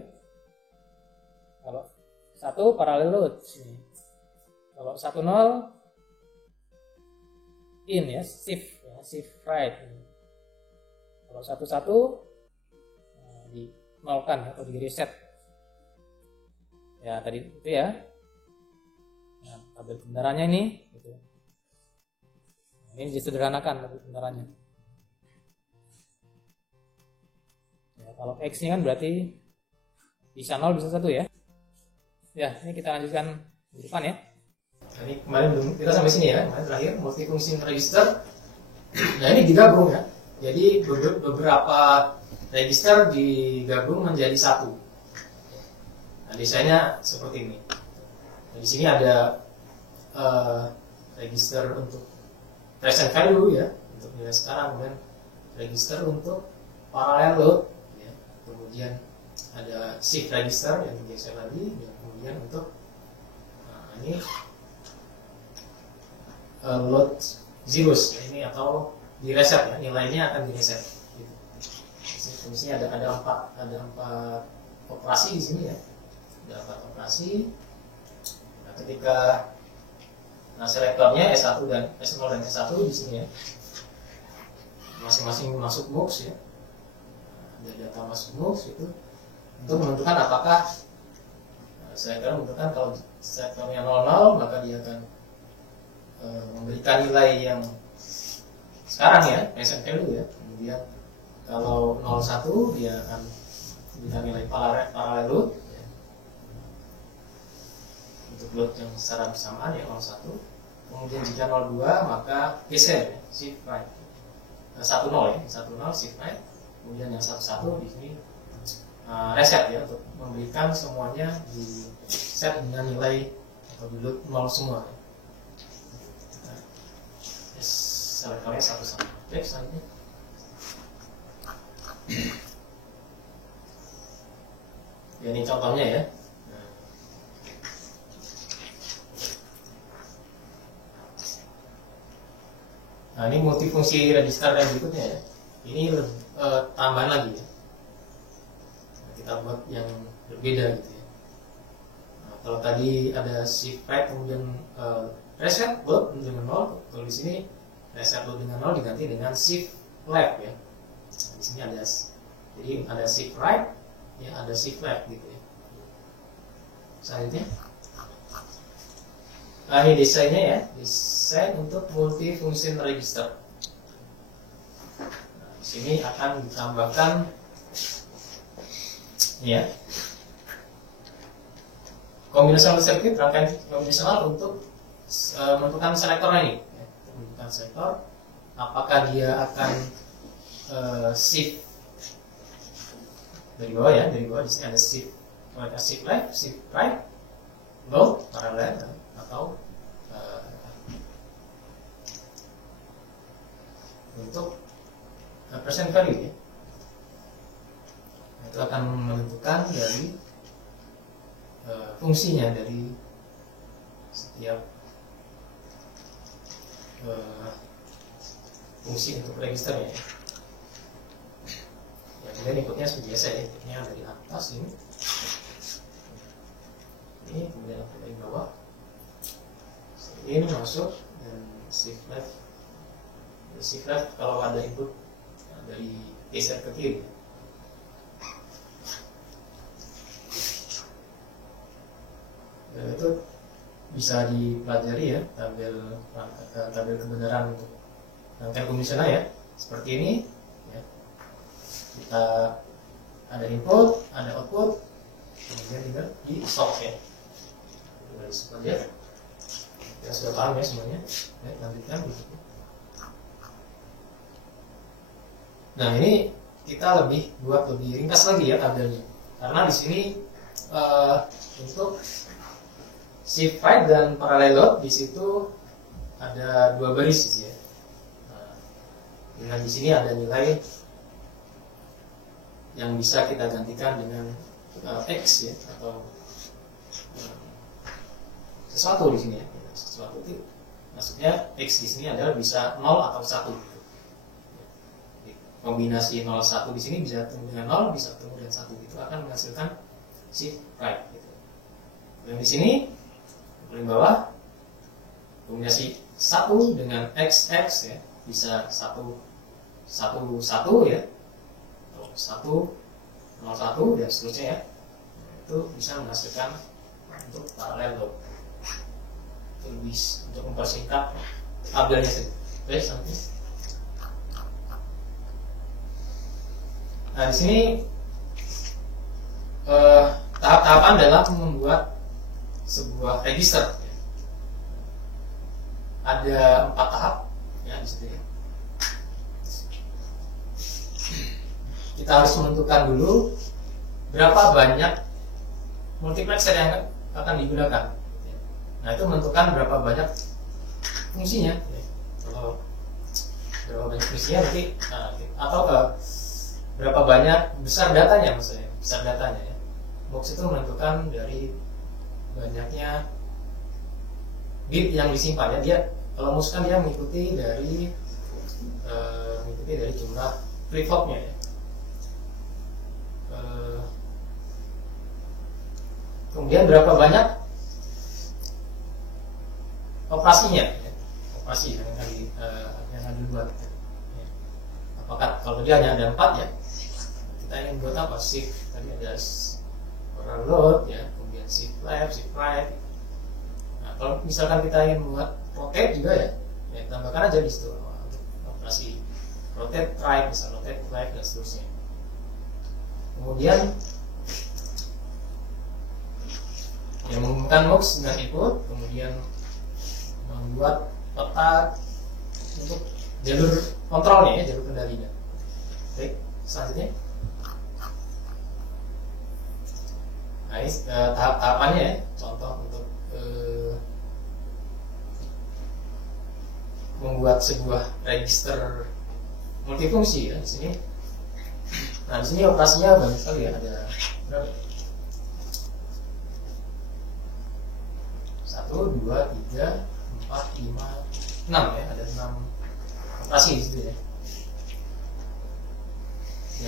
kalau 1 parallel load sini, kalau 10 in ya, shift right. Kalau 11 nah, di nolkan atau di reset ya, tadi itu ya. Nah, tabel kebenarannya ini gitu. Nah, ini disederhanakan tabel kebenarannya ya. Kalau X nya kan berarti bisa 0 bisa 1 ya. Ya, ini kita lanjutkan di depan ya. Ini kemarin kita sampai sini ya, kemarin terakhir multifungsi register. Nah, ini digabung ya. Jadi beberapa register digabung menjadi satu. Nah, desainnya seperti ini. Nah, di sini ada register untuk present value ya, untuk nilai sekarang, dan register untuk parallel load ya. Kemudian ada shift register yang digeser lagi, dan kemudian untuk ini load zeros ya, ini atau di reset ya, nilainya akan di reset gitu. Fungsinya ada empat operasi di sini ya, ada 4 operasi. Nah, ketika selektornya S1 dan S0 dan S1 di sini ya, masing-masing masuk box ya, ada data masuk box itu untuk menentukan apakah selektor menentukan kalau selektornya 00 maka dia akan memberikan nilai yang sekarang ya, present value ya. Kemudian kalau 01 dia akan memberikan nilai parallel load ya, untuk load yang secara bersamaan ya 01. Kemudian jika 02 maka geser ya, shift right. 10 ya, 10 shift right. Kemudian yang 11 di sini reset ya, untuk memberikan semuanya di set dengan nilai atau di load 0 semua. Selektornya 1 Oke, selanjutnya ya, ini contohnya ya. Nah, ini multifungsi register yang berikutnya ya. Ini tambahan lagi ya. Nah, kita buat yang berbeda gitu ya. Nah, kalau tadi ada shift right kemudian reset load dengan 0, kalau di sini reset load dengan 0 diganti dengan shift left ya. Di sini ada, jadi ada shift right ya ada shift left gitu ya. Selanjutnya, nah ini desainnya ya, desain untuk multi-function register. Nah, di sini akan ditambahkan ya kombinasional circuit, rangkaian kombinasional untuk menentukan selektornya ini ya. Menentukan selektor, apakah dia akan shift dari bawah ya, dari bawah di sini ada shift left, shift right, low, paralel, atau untuk percent value ya. Itu akan menentukan dari fungsinya dari setiap fungsi untuk registernya ya. Ya, kemudian inputnya seperti biasa ya, inputnya dari atas ini, kemudian output dari bawah, ini masuk dan shift left kalau ada input dari geser ke kiri. Itu bisa dipelajari ya, tabel kebenaran untuk rangkaian kombinasional ya, seperti ini ya. Kita ada input, ada output, kemudian tinggal di stop ya. Kita di stop aja. Kita sudah paham ya semuanya. Ya, lanjutkan begitu. Nah ini kita buat lebih ringkas lagi ya tabelnya, karena di sini untuk shift right dan parallel load di situ ada 2 baris ya. Nah, dengan di sini ada nilai yang bisa kita gantikan dengan X ya, atau sesuatu di sini ya. Sesuatu itu maksudnya X di sini adalah bisa 0 atau 1 gitu. Kombinasi 0 1 di sini bisa ketemu dengan 0, bisa ketemu dengan 1 gitu, akan menghasilkan shift right gitu. Yang di sini paling bawah kombinasi 1 dengan XX ya, bisa 1 1 1 ya, atau 1 0 1 dan seterusnya ya. Itu bisa menghasilkan untuk paralel load. Itu bisa untuk mempersingkat tabelnya saja. Oke, sampai. Nah di sini tahap-tahapan dalam membuat sebuah register ya. Ada 4 tahap ya di situ ya. Kita harus menentukan dulu berapa banyak multiplexer yang akan digunakan. Nah itu menentukan berapa banyak fungsinya ya. Kalau berapa banyak fungsinya nanti atau berapa banyak besar datanya, maksudnya besar datanya ya. Box itu menentukan dari banyaknya bit yang disimpan ya. Dia kalau mus kan dia mengikuti dari jumlah flip flopnya ya. Kemudian berapa banyak operasinya ya. Operasi yang akan dibuat ya. Apakah kalau dia hanya ada 4 ya, kita ingin buat apa? Shift tadi ada parallel load ya, kemudian shift left, shift right. Nah, kalau misalkan kita ingin buat rotate juga ya, tambahkan aja di situ untuk operasi rotate right, bisa rotate left dan seterusnya. Kemudian yang menggunakan mux dengan input, kemudian membuat peta untuk jalur kontrolnya ya, jalur kendalinya. Baik, selanjutnya. Nah, ini tahap-tahapannya ya, contoh untuk membuat sebuah register multifungsi ya di sini. Nah, di sini operasinya banyak sekali ya, ada berapa? 1, 2, 3, 4, 5, 6 ya, ada 6 operasi di situ ya.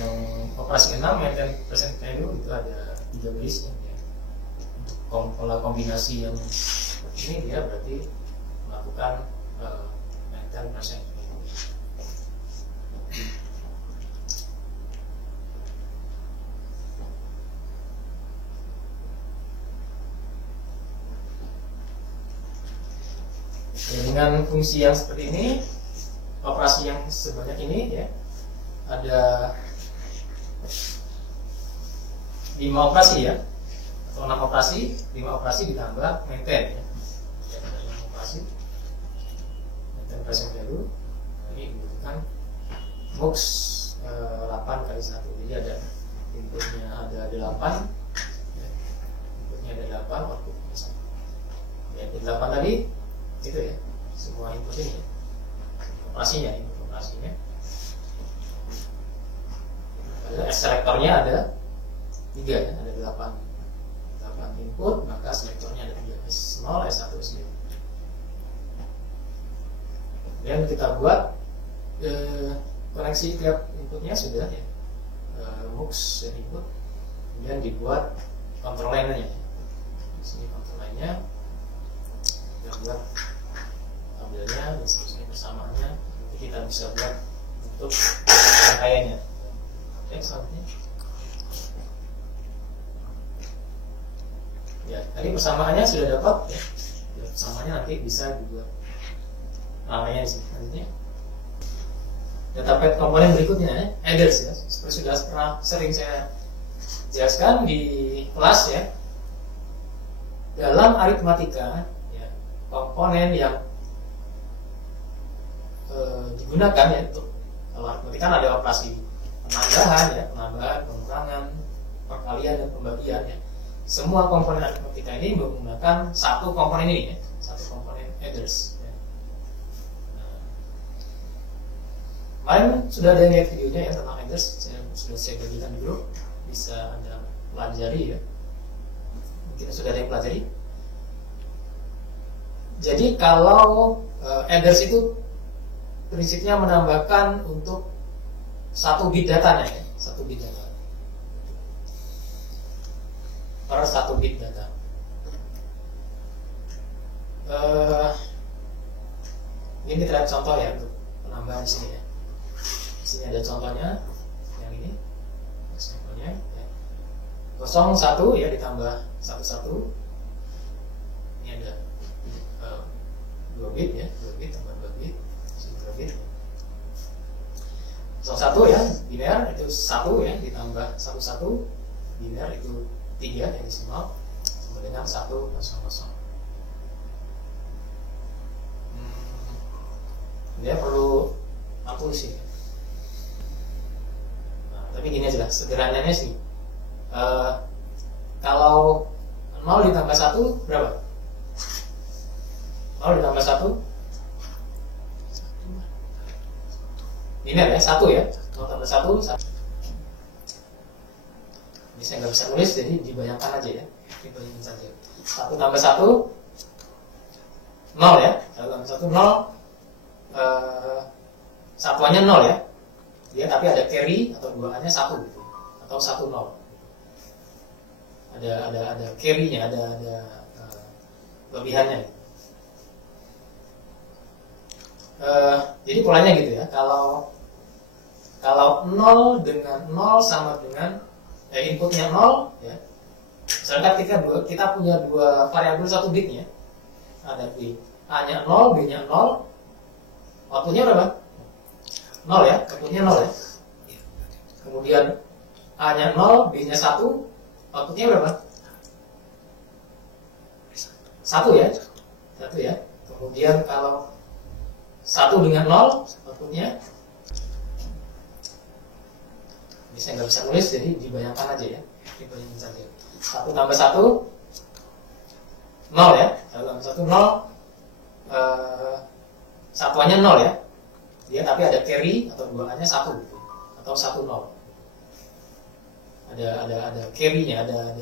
Yang operasi 6 maintain percent value itu ada 3 baris ya. Untuk pola kombinasi yang seperti ini dia berarti melakukan maintain percent value. dengan fungsi yang seperti ini, operasi yang sebanyak ini ya, ada 5 operasi ya, atau 6 operasi, 5 operasi ditambah maintain ya. Ada 5 operasi, maintain present value. Ini dibutuhkan MUX 8 kali 1, jadi ada inputnya ada 8 ya. Inputnya ada 8, outputnya 1 ya. Input 8 tadi itu ya, semua input ini operasinya, input operasinya. Selektornya ada 3 ya, ada 8 input, maka selektornya ada 3, S0, S1, S2. Kemudian kita buat koneksi tiap inputnya sudah ya, MUX dan input. Kemudian dibuat control line-nya. Di sini control line-nya kita buat tabelnya dan seterusnya, persamaannya. Nanti kita bisa buat untuk rangkaiannya. Oke, selanjutnya. Ya, tadi persamaannya sudah dapat ya. Persamaannya nanti bisa dibuat namanya di sini. Selanjutnya data komponen berikutnya ya, adders ya. Seperti sudah pernah sering saya jelaskan di kelas ya. Dalam aritmatika ya, komponen yang digunakan ya untuk, kalau aritmatika kan ada operasi penambahan ya, pengurangan, perkalian dan pembagian ya. Semua komponen aritmatika ini menggunakan satu komponen ini ya, satu komponen adders ya. Kemarin sudah ada yang lihat videonya ya tentang adders, sudah saya bagikan di grup, bisa Anda pelajari ya. Mungkin sudah ada yang pelajari. Jadi kalau adders itu prinsipnya menambahkan untuk 1 bit datanya ya, 1 bit data per 1 bit data. Ini kita lihat contoh ya untuk penambahan di sini ya. Di sini ada contohnya yang ini, contohnya ya. 01 ya ditambah 11. Ini ada 2 bit ya, 2 bit tambah 2 bit, 2 bit. 01 ya, biner itu 1 ya ditambah 11, biner itu 3 yang desimal, sama dengan 100. Dia perlu tulis ya. Nah, tapi gini aja lah, sederhananya sih. Kalau 0 ditambah 1 berapa? 0 ditambah 1 biner ya, 1 ya. 0 tambah 1 Ini saya nggak bisa nulis, jadi dibayangkan aja ya. Dibayangkan saja. 1 tambah 1 0 ya. 1 tambah 1 0. Satuannya 0 ya. Dia tapi ada carry atau duaannya 1 gitu. Atau 1 0. Ada carry-nya, ada lebihannya. Jadi polanya gitu ya. Kalau 0 dengan 0 sama dengan inputnya 0 ya. Misalkan kita punya 2 variabel 1 bitnya. Ada B. A-nya 0, B-nya 0. Outputnya berapa? 0 ya, outputnya 0 ya. Kemudian A-nya 0, B-nya 1. Outputnya berapa? 1 ya. 1 ya. Kemudian kalau 1 dengan 0, outputnya, ini saya nggak bisa nulis, jadi dibayangkan aja ya. Dibayangkan saja. 1 tambah 1 0 ya. 1 tambah 1 0. Satuannya 0 ya. Dia tapi ada carry atau duaannya 1 gitu. Atau 1 0. Ada carry-nya, ada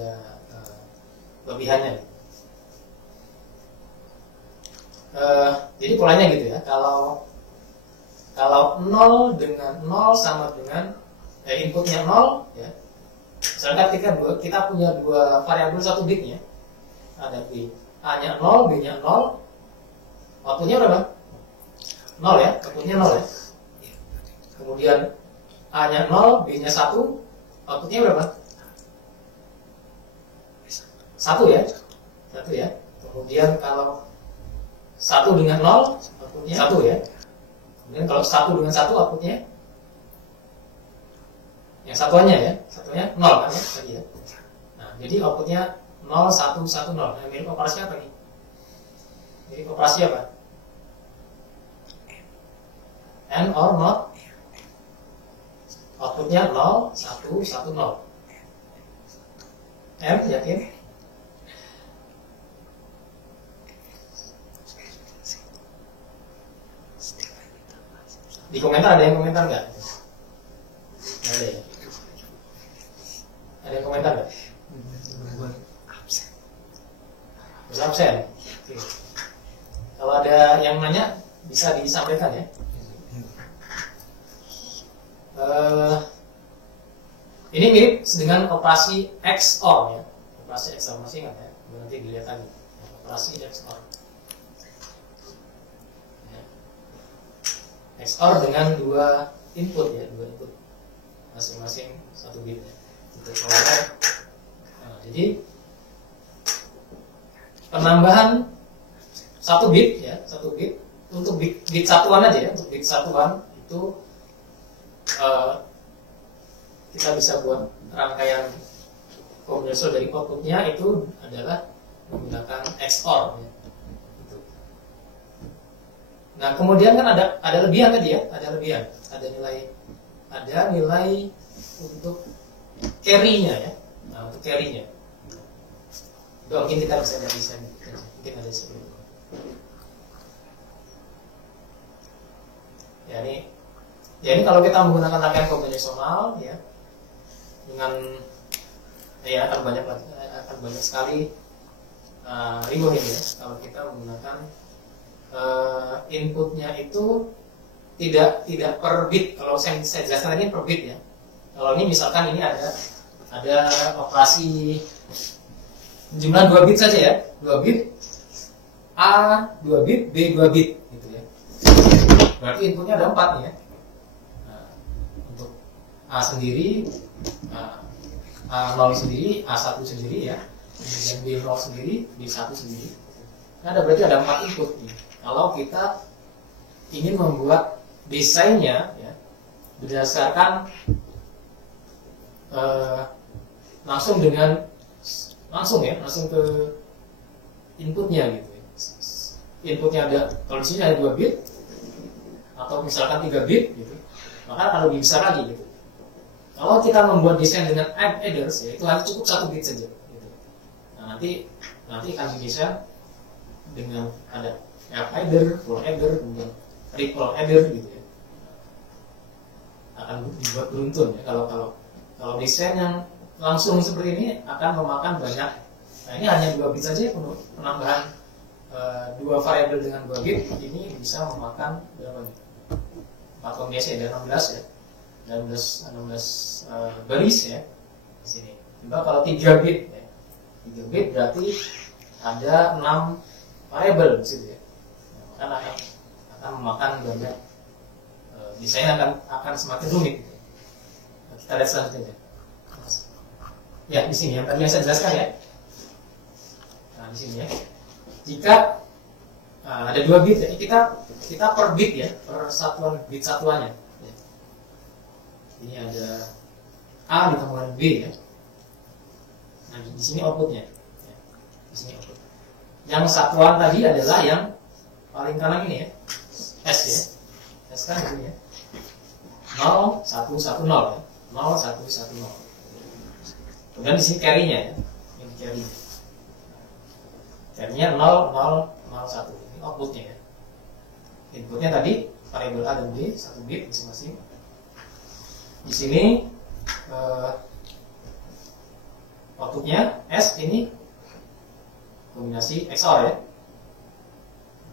lebihannya. Jadi polanya gitu ya. Kalau 0 dengan 0 sama dengan inputnya 0 ya. Misalkan kita punya 2 variabel 1 bitnya. Ada B. A-nya 0, B-nya 0. Outputnya berapa? 0 ya, outputnya 0 ya. Kemudian A-nya 0, B-nya 1. Outputnya berapa? 1 ya. 1 ya. Kemudian kalau 1 dengan 0 outputnya 1 ya. Kemudian kalau 1 dengan 1 outputnya yang satuannya ya, satunya 0 kan ya tadi ya. Nah, jadi outputnya 0 1 1 0. Nah, mirip operasi apa nih? Mirip operasi apa? And or not. Outputnya 0 1 1 0. M yakin? Di komentar ada yang komentar nggak? Nggak ada ya? Ada yang komentar nggak? Absen. Oke. Kalau ada yang nanya bisa disampaikan ya. Ini mirip dengan operasi XOR ya. Operasi XOR masih ingat ya? Nanti dilihat lagi. Operasi XOR. Ya. XOR dengan 2 input ya, 2 input masing-masing 1 bit ya. Nah, jadi penambahan 1 bit ya, 1 bit untuk bit satuan aja ya, untuk bit satuan itu kita bisa buat rangkaian kombinasi dari outputnya itu adalah menggunakan XOR ya. Gitu. Nah kemudian kan ada lebihan tadi ya, ada nilai untuk carry-nya ya. Nah untuk carry-nya itu mungkin kita bisa lihat di sini, mungkin ada seperti itu. Ya ini kalau kita menggunakan rangkaian kombinasional ya, dengan ya akan banyak sekali ribuan ini ya kalau kita menggunakan inputnya itu tidak per bit. Kalau saya jelaskan ini per bit ya. Kalau ini misalkan ini ada operasi jumlah 2 bit saja ya, 2 bit A 2 bit B 2 bit gitu ya. Berarti inputnya ada 4 nih ya. Nah, untuk A sendiri A0 sendiri, A1 sendiri ya, kemudian B0 sendiri, B1 sendiri. Nah, berarti ada 4 input nih. Kalau kita ingin membuat desainnya ya, berdasarkan langsung ke inputnya gitu ya. Inputnya ada, kalau di sini ada 2 bit atau misalkan 3 bit gitu, maka akan lebih besar lagi gitu. Kalau kita membuat desain dengan adders ya, itu hanya cukup 1 bit saja gitu. Nah, nanti akan didesain dengan ada half adder, full adder, kemudian triple adder gitu ya. Akan dibuat beruntun ya. Kalau desain yang langsung seperti ini akan memakan banyak. Nah, ini hanya 2 bit saja, penambahan 2 variabel dengan 2 bit ini bisa memakan berapa bit? 4 kombinasi ada 16 ya. 16 baris ya di sini. Coba kalau 3 bit ya. 3 bit berarti ada 6 variabel di situ ya. Nah, akan memakan banyak, desain akan semakin rumit. Nah, kita lihat selanjutnya. Ya di sini yang tadi yang saya jelaskan ya. Nah di sini ya. Jika ada 2 bit ya, kita per bit ya, per satuan bit satuannya. Ya. Ini ada A ditambah dengan B ya. Nah di sini outputnya. Ya. Di sini output. Yang satuan tadi adalah yang paling kanan ini ya, S ya. S kan di sini ya. 0 1 1 0 ya. 0 1 1 0. Kemudian di sini carry-nya ya. Ini carry. Carry-nya 0 0 0 1. Ini outputnya ya. Inputnya tadi variabel A dan B 1 bit masing-masing. Di sini outputnya S ini kombinasi XOR ya.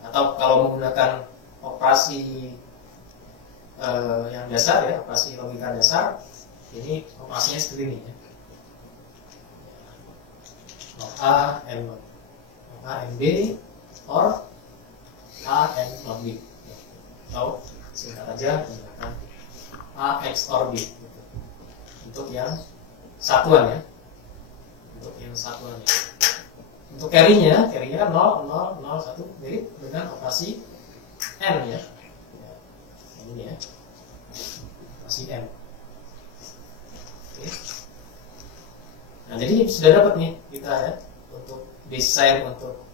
Atau kalau menggunakan operasi yang dasar ya, operasi logika dasar, ini operasinya seperti ini ya. A and B or A and not B. Atau singkat aja menggunakan A XOR B gitu. Untuk yang satuan ya. Untuk yang satuannya. Untuk carry-nya kan 0, 0, 0, 1 mirip dengan operasi N ya. Ini ya. Operasi N. Oke. Nah, jadi sudah dapat nih kita ya untuk desain untuk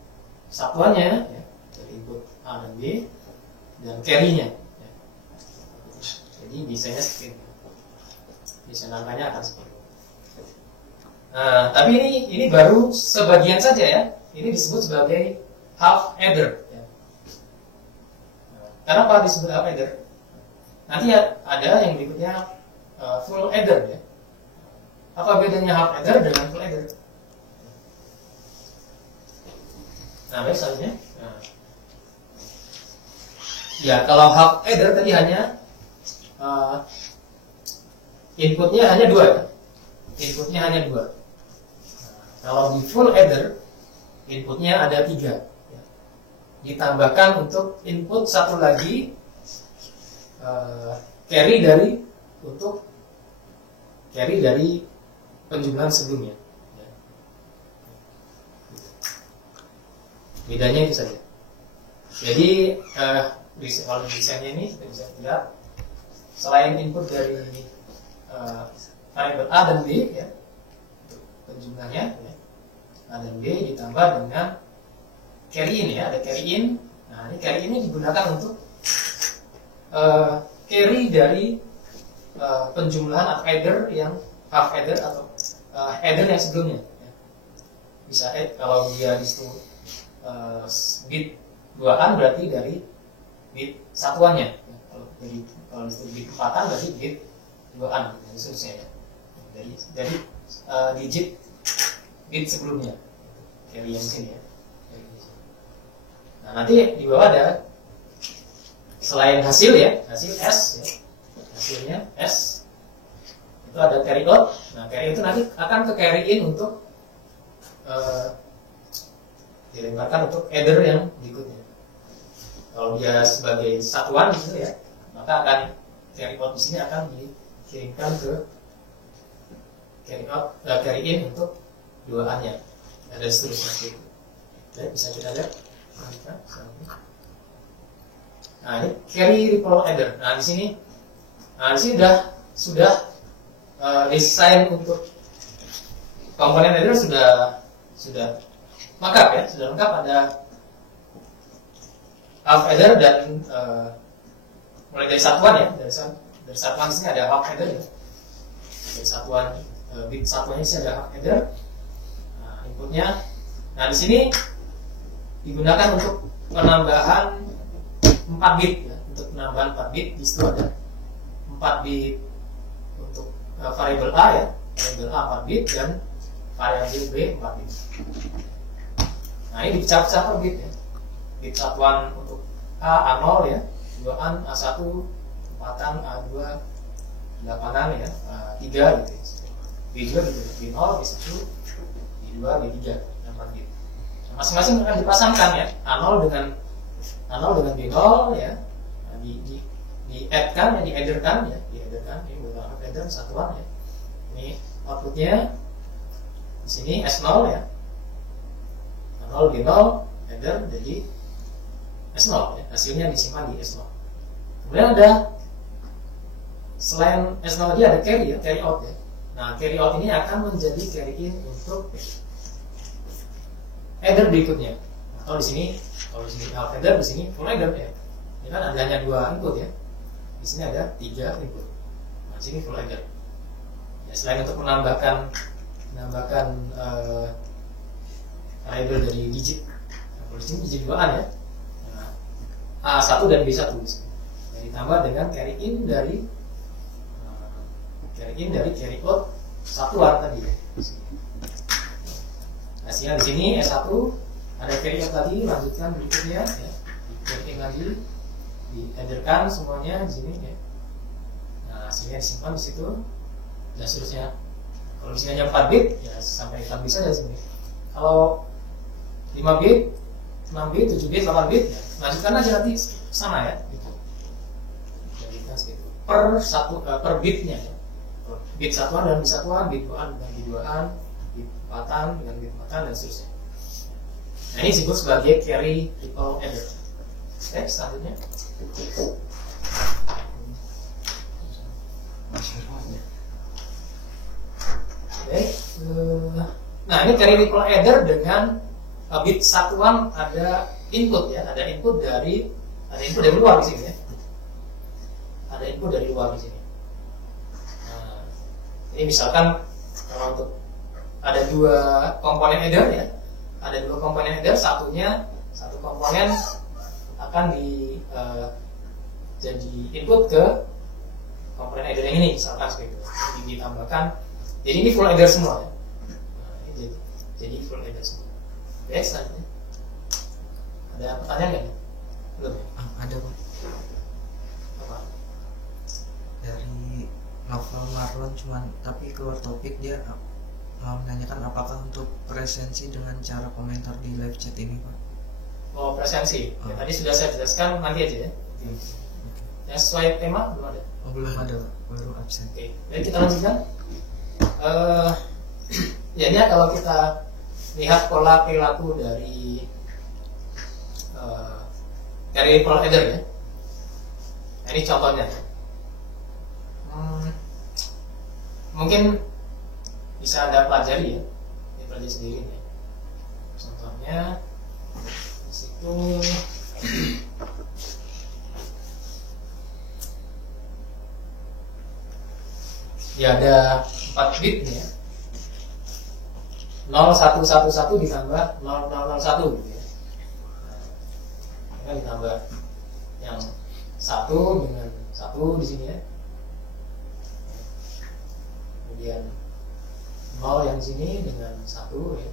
satuannya ya, dari input A dan B dan carry-nya ya. Jadi desainnya seperti ini. Desain angkanya akan seperti ini. Nah, tapi ini baru sebagian saja ya. Ini disebut sebagai half adder ya. Kenapa disebut half adder? Nanti ada yang berikutnya full adder ya. Apa bedanya half adder dengan full adder? Nah, baik selanjutnya. Nah. Ya, kalau half adder tadi hanya inputnya hanya 2 ya. Inputnya hanya 2. Nah, kalau di full adder inputnya ada 3 ya. Ditambahkan untuk input satu lagi carry dari penjumlahan sebelumnya ya. Bedanya itu saja. Jadi kalau desainnya ini kita bisa lihat selain input dari variabel A dan B ya, untuk penjumlahnya ya, A dan B ditambah dengan carry in ya, ada carry in. Nah, ini carry ini digunakan untuk carry dari penjumlahan adder yang half adder atau adder yang sebelumnya ya. Bisa kalau dia di situ bit 2an berarti dari bit satuannya ya. Kalau di situ bit 4an berarti bit 2an dan seterusnya ya. Dari digit bit sebelumnya carry yang sini ya. Nah, nanti di bawah ada selain hasil ya, hasil S ya. Hasilnya S itu ada carry out. Nah, carry itu nanti akan ke carry in untuk dilemparkan untuk adder yang berikutnya. Kalau dia sebagai satuan gitu ya, maka akan carry out di sini akan dikirimkan ke carry in untuk 2-annya. Ada seterusnya gitu. Oke, bisa kita lihat. Nah, ini carry ripple adder. Nah, di sini sudah desain untuk komponen adder sudah lengkap ya, sudah lengkap. Ada half adder dan mulai dari satuan ya, dari satuan sini ada half adder ya. Dari satuan bit satuannya sini ada half adder. Nah, inputnya. Nah, di sini digunakan untuk penambahan 4 bit ya, untuk penambahan 4 bit. Di situ ada 4 bit untuk variabel A ya, variabel A 4 bit dan variabel B 4 bit. Nah, ini dipecah-pecah per bit ya. Bit satuan untuk A, A0 ya, 2an, A1, 4an, A2, 8an ya, A3 gitu ya. B2 gitu, B0, B1, B2, B3 dan 4 bit. Nah, masing-masing akan dipasangkan ya, A0 dengan B0 ya. Nah, di add-kan ya, di-adder-kan ya, ini bukan adder satuan ya. Ini outputnya di sini S0 ya. A0 B0 adder jadi S0 ya. Hasilnya disimpan di S0. Kemudian ada selain S0 tadi ada carry ya, carry out ya. Nah, carry out ini akan menjadi carry in untuk adder berikutnya. Atau di sini kalau di sini half adder, di sini full adder ya. Ini kan ada hanya 2 input ya. Di sini ada 3 input. Nah, di sini full adder. Ya, selain untuk menambahkan variabel dari digit. Nah, kalau di sini digit 2an ya. Nah, A1 dan B1 di sini. Nah, ditambah dengan carry in dari carry out satuan tadi ya. Hasilnya di sini S1 ada carry out tadi, lanjutkan berikutnya ya. Carry in lagi, di-adderkan semuanya di sini ya. Nah, hasilnya disimpan di situ dan seterusnya. Kalau di sini hanya 4 bit ya sampai 4 bit saja di sini. Kalau 5 bit, 6 bit, 7 bit, 8 bit ya, lanjutkan aja nanti sama ya gitu. Jadi kan segitu. Per bitnya ya. Bit satuan dan bit satuan, bit 2an dengan bit 2an, bit 4an dengan bit 4an dan seterusnya. Nah, ini disebut sebagai carry ripple adder. Oke, selanjutnya. Oke, nah ini carry ripple adder dengan bit satuan ada input ya, ada input dari luar di sini ya. Ada input dari luar di sini. Nah, ini misalkan kalau untuk ada dua komponen adder ya, ada dua komponen adder, satu komponen akan jadi input ke komponen adder yang ini, misalkan seperti itu. Ditambahkan, jadi ini full adder semua ya. Nah, ini jadi full adder semua. Oke, selanjutnya ada pertanyaan nggak? Belum ya? Ada Pak. Apa? Dari novel Marlon, cuman tapi keluar topik, dia menanyakan apakah untuk presensi dengan cara komentar di live chat ini Pak. Oh, presensi. Ya, tadi sudah saya jelaskan, nanti aja ya. Yang sesuai tema belum ada. Oh, belum ada Pak, baru absen. Oke, jadi kita lanjutkan. Ya, ini kalau kita lihat pola perilaku dari ripple adder ya. Nah, ini contohnya. Mungkin bisa Anda pelajari ya, pelajari sendiri ya. Contohnya di situ ya ada 4 bit ya. 0111 ditambah 0001 gitu ya. Nah, ditambah yang 1 dengan 1 di sini ya. Kemudian 0 yang sini dengan 1 ya.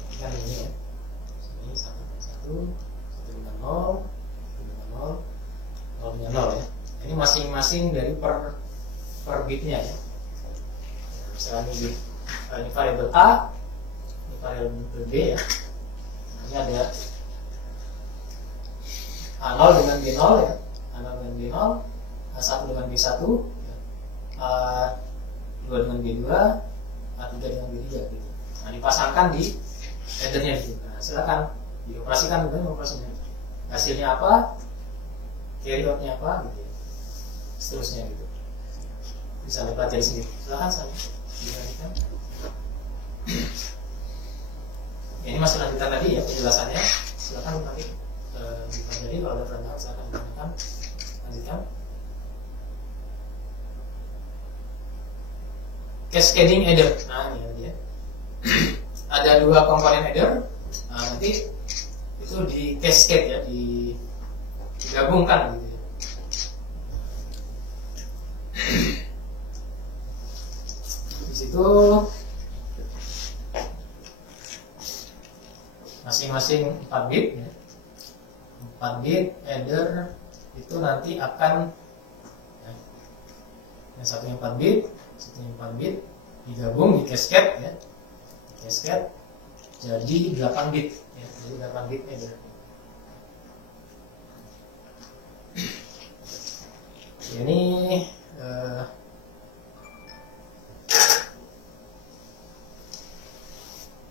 Ini kan ini ya. Sini 1 dengan 1, 1 dengan 0, 1 dengan 0, 0 dengan 0 ya. Ini masing-masing dari per bitnya ya. Misalnya ini variabel A, ini variabel B ya. Nah, ini ada A0 dengan B0 ya, A0 dengan B0, A1 dengan B1 ya. A2 dengan B2, A3 dengan B3 gitu. Nah, dipasangkan di headernya gitu. Nah, silakan dioperasikan dengan operasinya. Hasilnya apa? Carry outnya apa gitu ya. Seterusnya gitu. Bisa dipelajari sendiri. Silakan saya dilanjutkan. Ya, ini masih lanjutan tadi ya penjelasannya. Silakan nanti dipelajari, kalau ada pertanyaan silakan ditanyakan. Lanjutkan. Cascading adder. Nah, ini dia. Ada dua komponen adder. Nah, nanti itu di cascade ya, digabungkan gitu ya. Di situ masing-masing 4 bit ya. 4 bit adder itu nanti akan ya, yang satunya 4 bit, satunya 4 bit digabung di cascade ya. Cascade jadi 8 bit ya, jadi 8 bit adder. Ini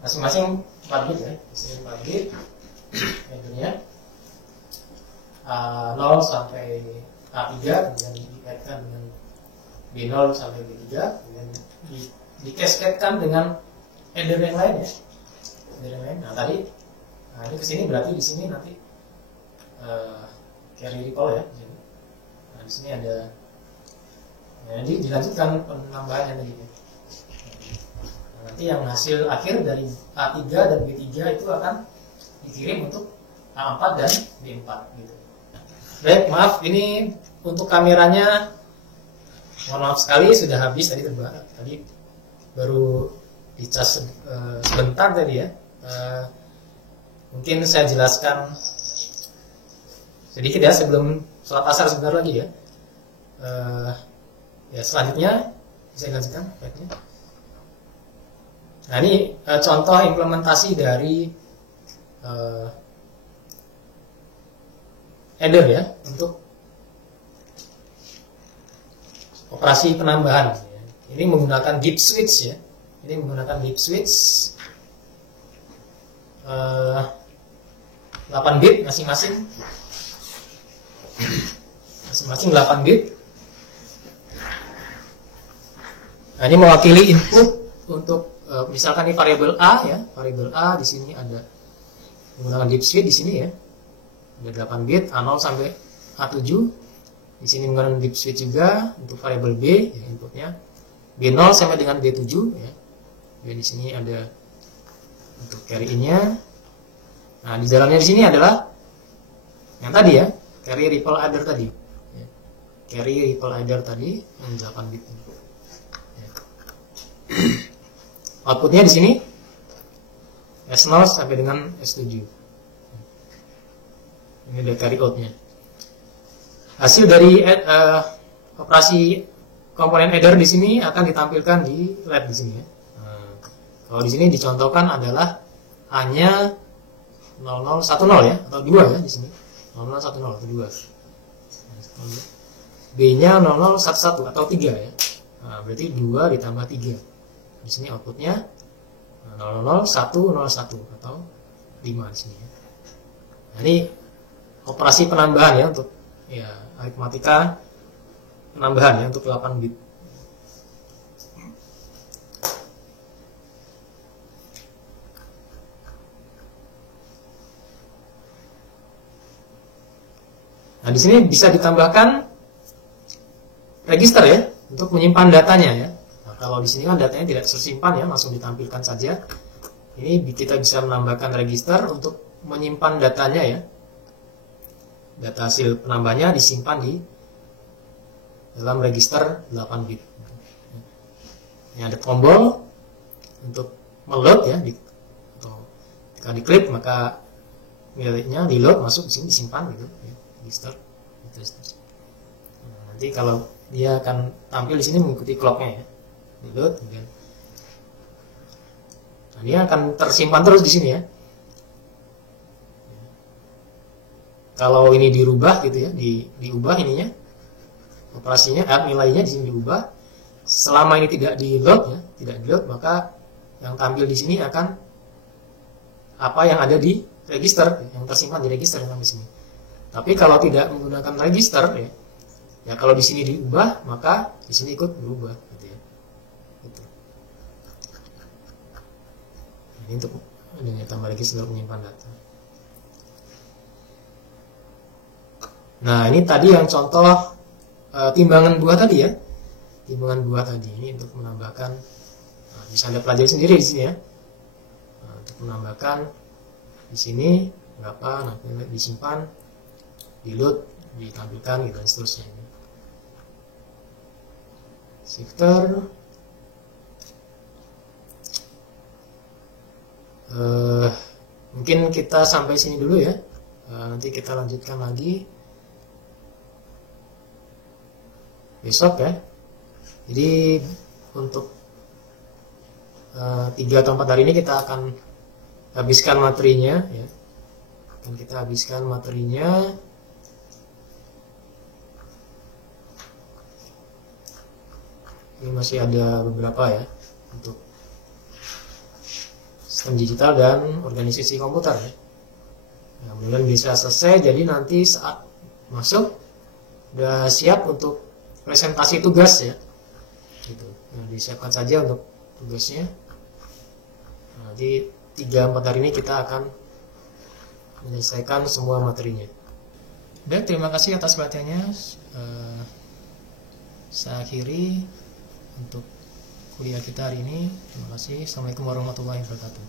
masing-masing 4 bit ya, masing 4 bit addernya A0 sampai A3, kemudian dikaitkan dengan B0 sampai B3, kemudian dikaskedkan dengan adder yang lain ya, adder yang lain. Nah tadi, ini kesini berarti di sini nanti carry ripple ya. Nah di sini ada, jadi dilanjutkan penambahannya tadi. Nanti yang hasil akhir dari A3 dan B3 itu akan dikirim untuk A4 dan B4 gitu. Baik, maaf ini untuk kameranya, mohon maaf sekali sudah habis tadi tadi baru dicas sebentar tadi ya. Mungkin saya jelaskan sedikit ya sebelum sholat asar sebentar lagi ya. Ya selanjutnya bisa dilanjutkan baiknya. Nah ini contoh implementasi dari adder ya untuk operasi penambahan. Ini menggunakan deep switch ya. Ini menggunakan deep switch. 8 bit masing-masing. Masing-masing 8 bit. Nah, ini mewakili input untuk misalkan ini variabel A ya. Variabel A di sini ada menggunakan deep switch di sini ya. Ada 8 bit A0 sampai A7. Di sini menggunakan deep switch juga untuk variabel B ya, inputnya B0 sampai dengan B7 ya. Dan di sini ada untuk carry in-nya. Nah, di dalamnya di sini adalah yang tadi ya, carry ripple adder tadi. Ya. Carry ripple adder tadi yang 8 bit. Ya. Outputnya di sini S0 sampai dengan S7. Ini ada carry out-nya. Hasil dari operasi komponen adder di sini akan ditampilkan di LED di sini ya. Nah, kalau di sini dicontohkan adalah A-nya 0010 ya atau 2 ya di sini. 0010 atau 2. B-nya 0011 atau 3 ya. Nah, berarti 2 ditambah 3. Di sini outputnya 00101 atau 5 di sini ya. Nah, ini operasi penambahan ya untuk ya aritmatika penambahan ya untuk 8 bit. Nah, di sini bisa ditambahkan register ya untuk menyimpan datanya ya. Nah, kalau di sini kan datanya tidak tersimpan ya, langsung ditampilkan saja. Ini kita bisa menambahkan register untuk menyimpan datanya ya. Data hasil penambahnya disimpan di dalam register 8 bit. Ini ada tombol untuk meload ya, ketika diklik maka miliknya di load masuk di sini disimpan gitu ya. Register. Nah, nanti kalau dia akan tampil di sini mengikuti clocknya ya, di load. Nah, dia akan tersimpan terus di sini ya. Kalau ini dirubah gitu ya, diubah ininya, operasinya, nilainya di sini diubah. Selama ini tidak di load ya, tidak di load, maka yang tampil di sini akan apa yang ada di register, yang tersimpan di register yang di sini. Tapi kalau tidak menggunakan register ya, ya kalau di sini diubah maka di sini ikut berubah gitu ya. Gitu. Ini untuk tambah register menyimpan data. Nah, ini tadi yang contoh timbangan buah tadi ya. Timbangan buah tadi ini untuk menambahkan bisa Anda pelajari sendiri di sini ya. Untuk menambahkan di sini berapa nanti disimpan, di load, ditampilkan gitu dan seterusnya. Shifter mungkin kita sampai sini dulu ya. Nanti kita lanjutkan lagi besok ya. Jadi untuk 3 atau 4 hari ini kita akan habiskan materinya ya. Akan kita habiskan materinya. Ini masih ada beberapa ya untuk sistem digital dan organisasi komputer ya. Nah, mudah-mudahan bisa selesai. Jadi nanti saat masuk udah siap untuk presentasi tugas ya. Gitu. Nah, disiapkan saja untuk tugasnya. Nanti 3-4 hari ini kita akan menyelesaikan semua materinya. Dan terima kasih atas perhatiannya. Saya akhiri untuk kuliah kita hari ini. Terima kasih. Assalamualaikum warahmatullahi wabarakatuh.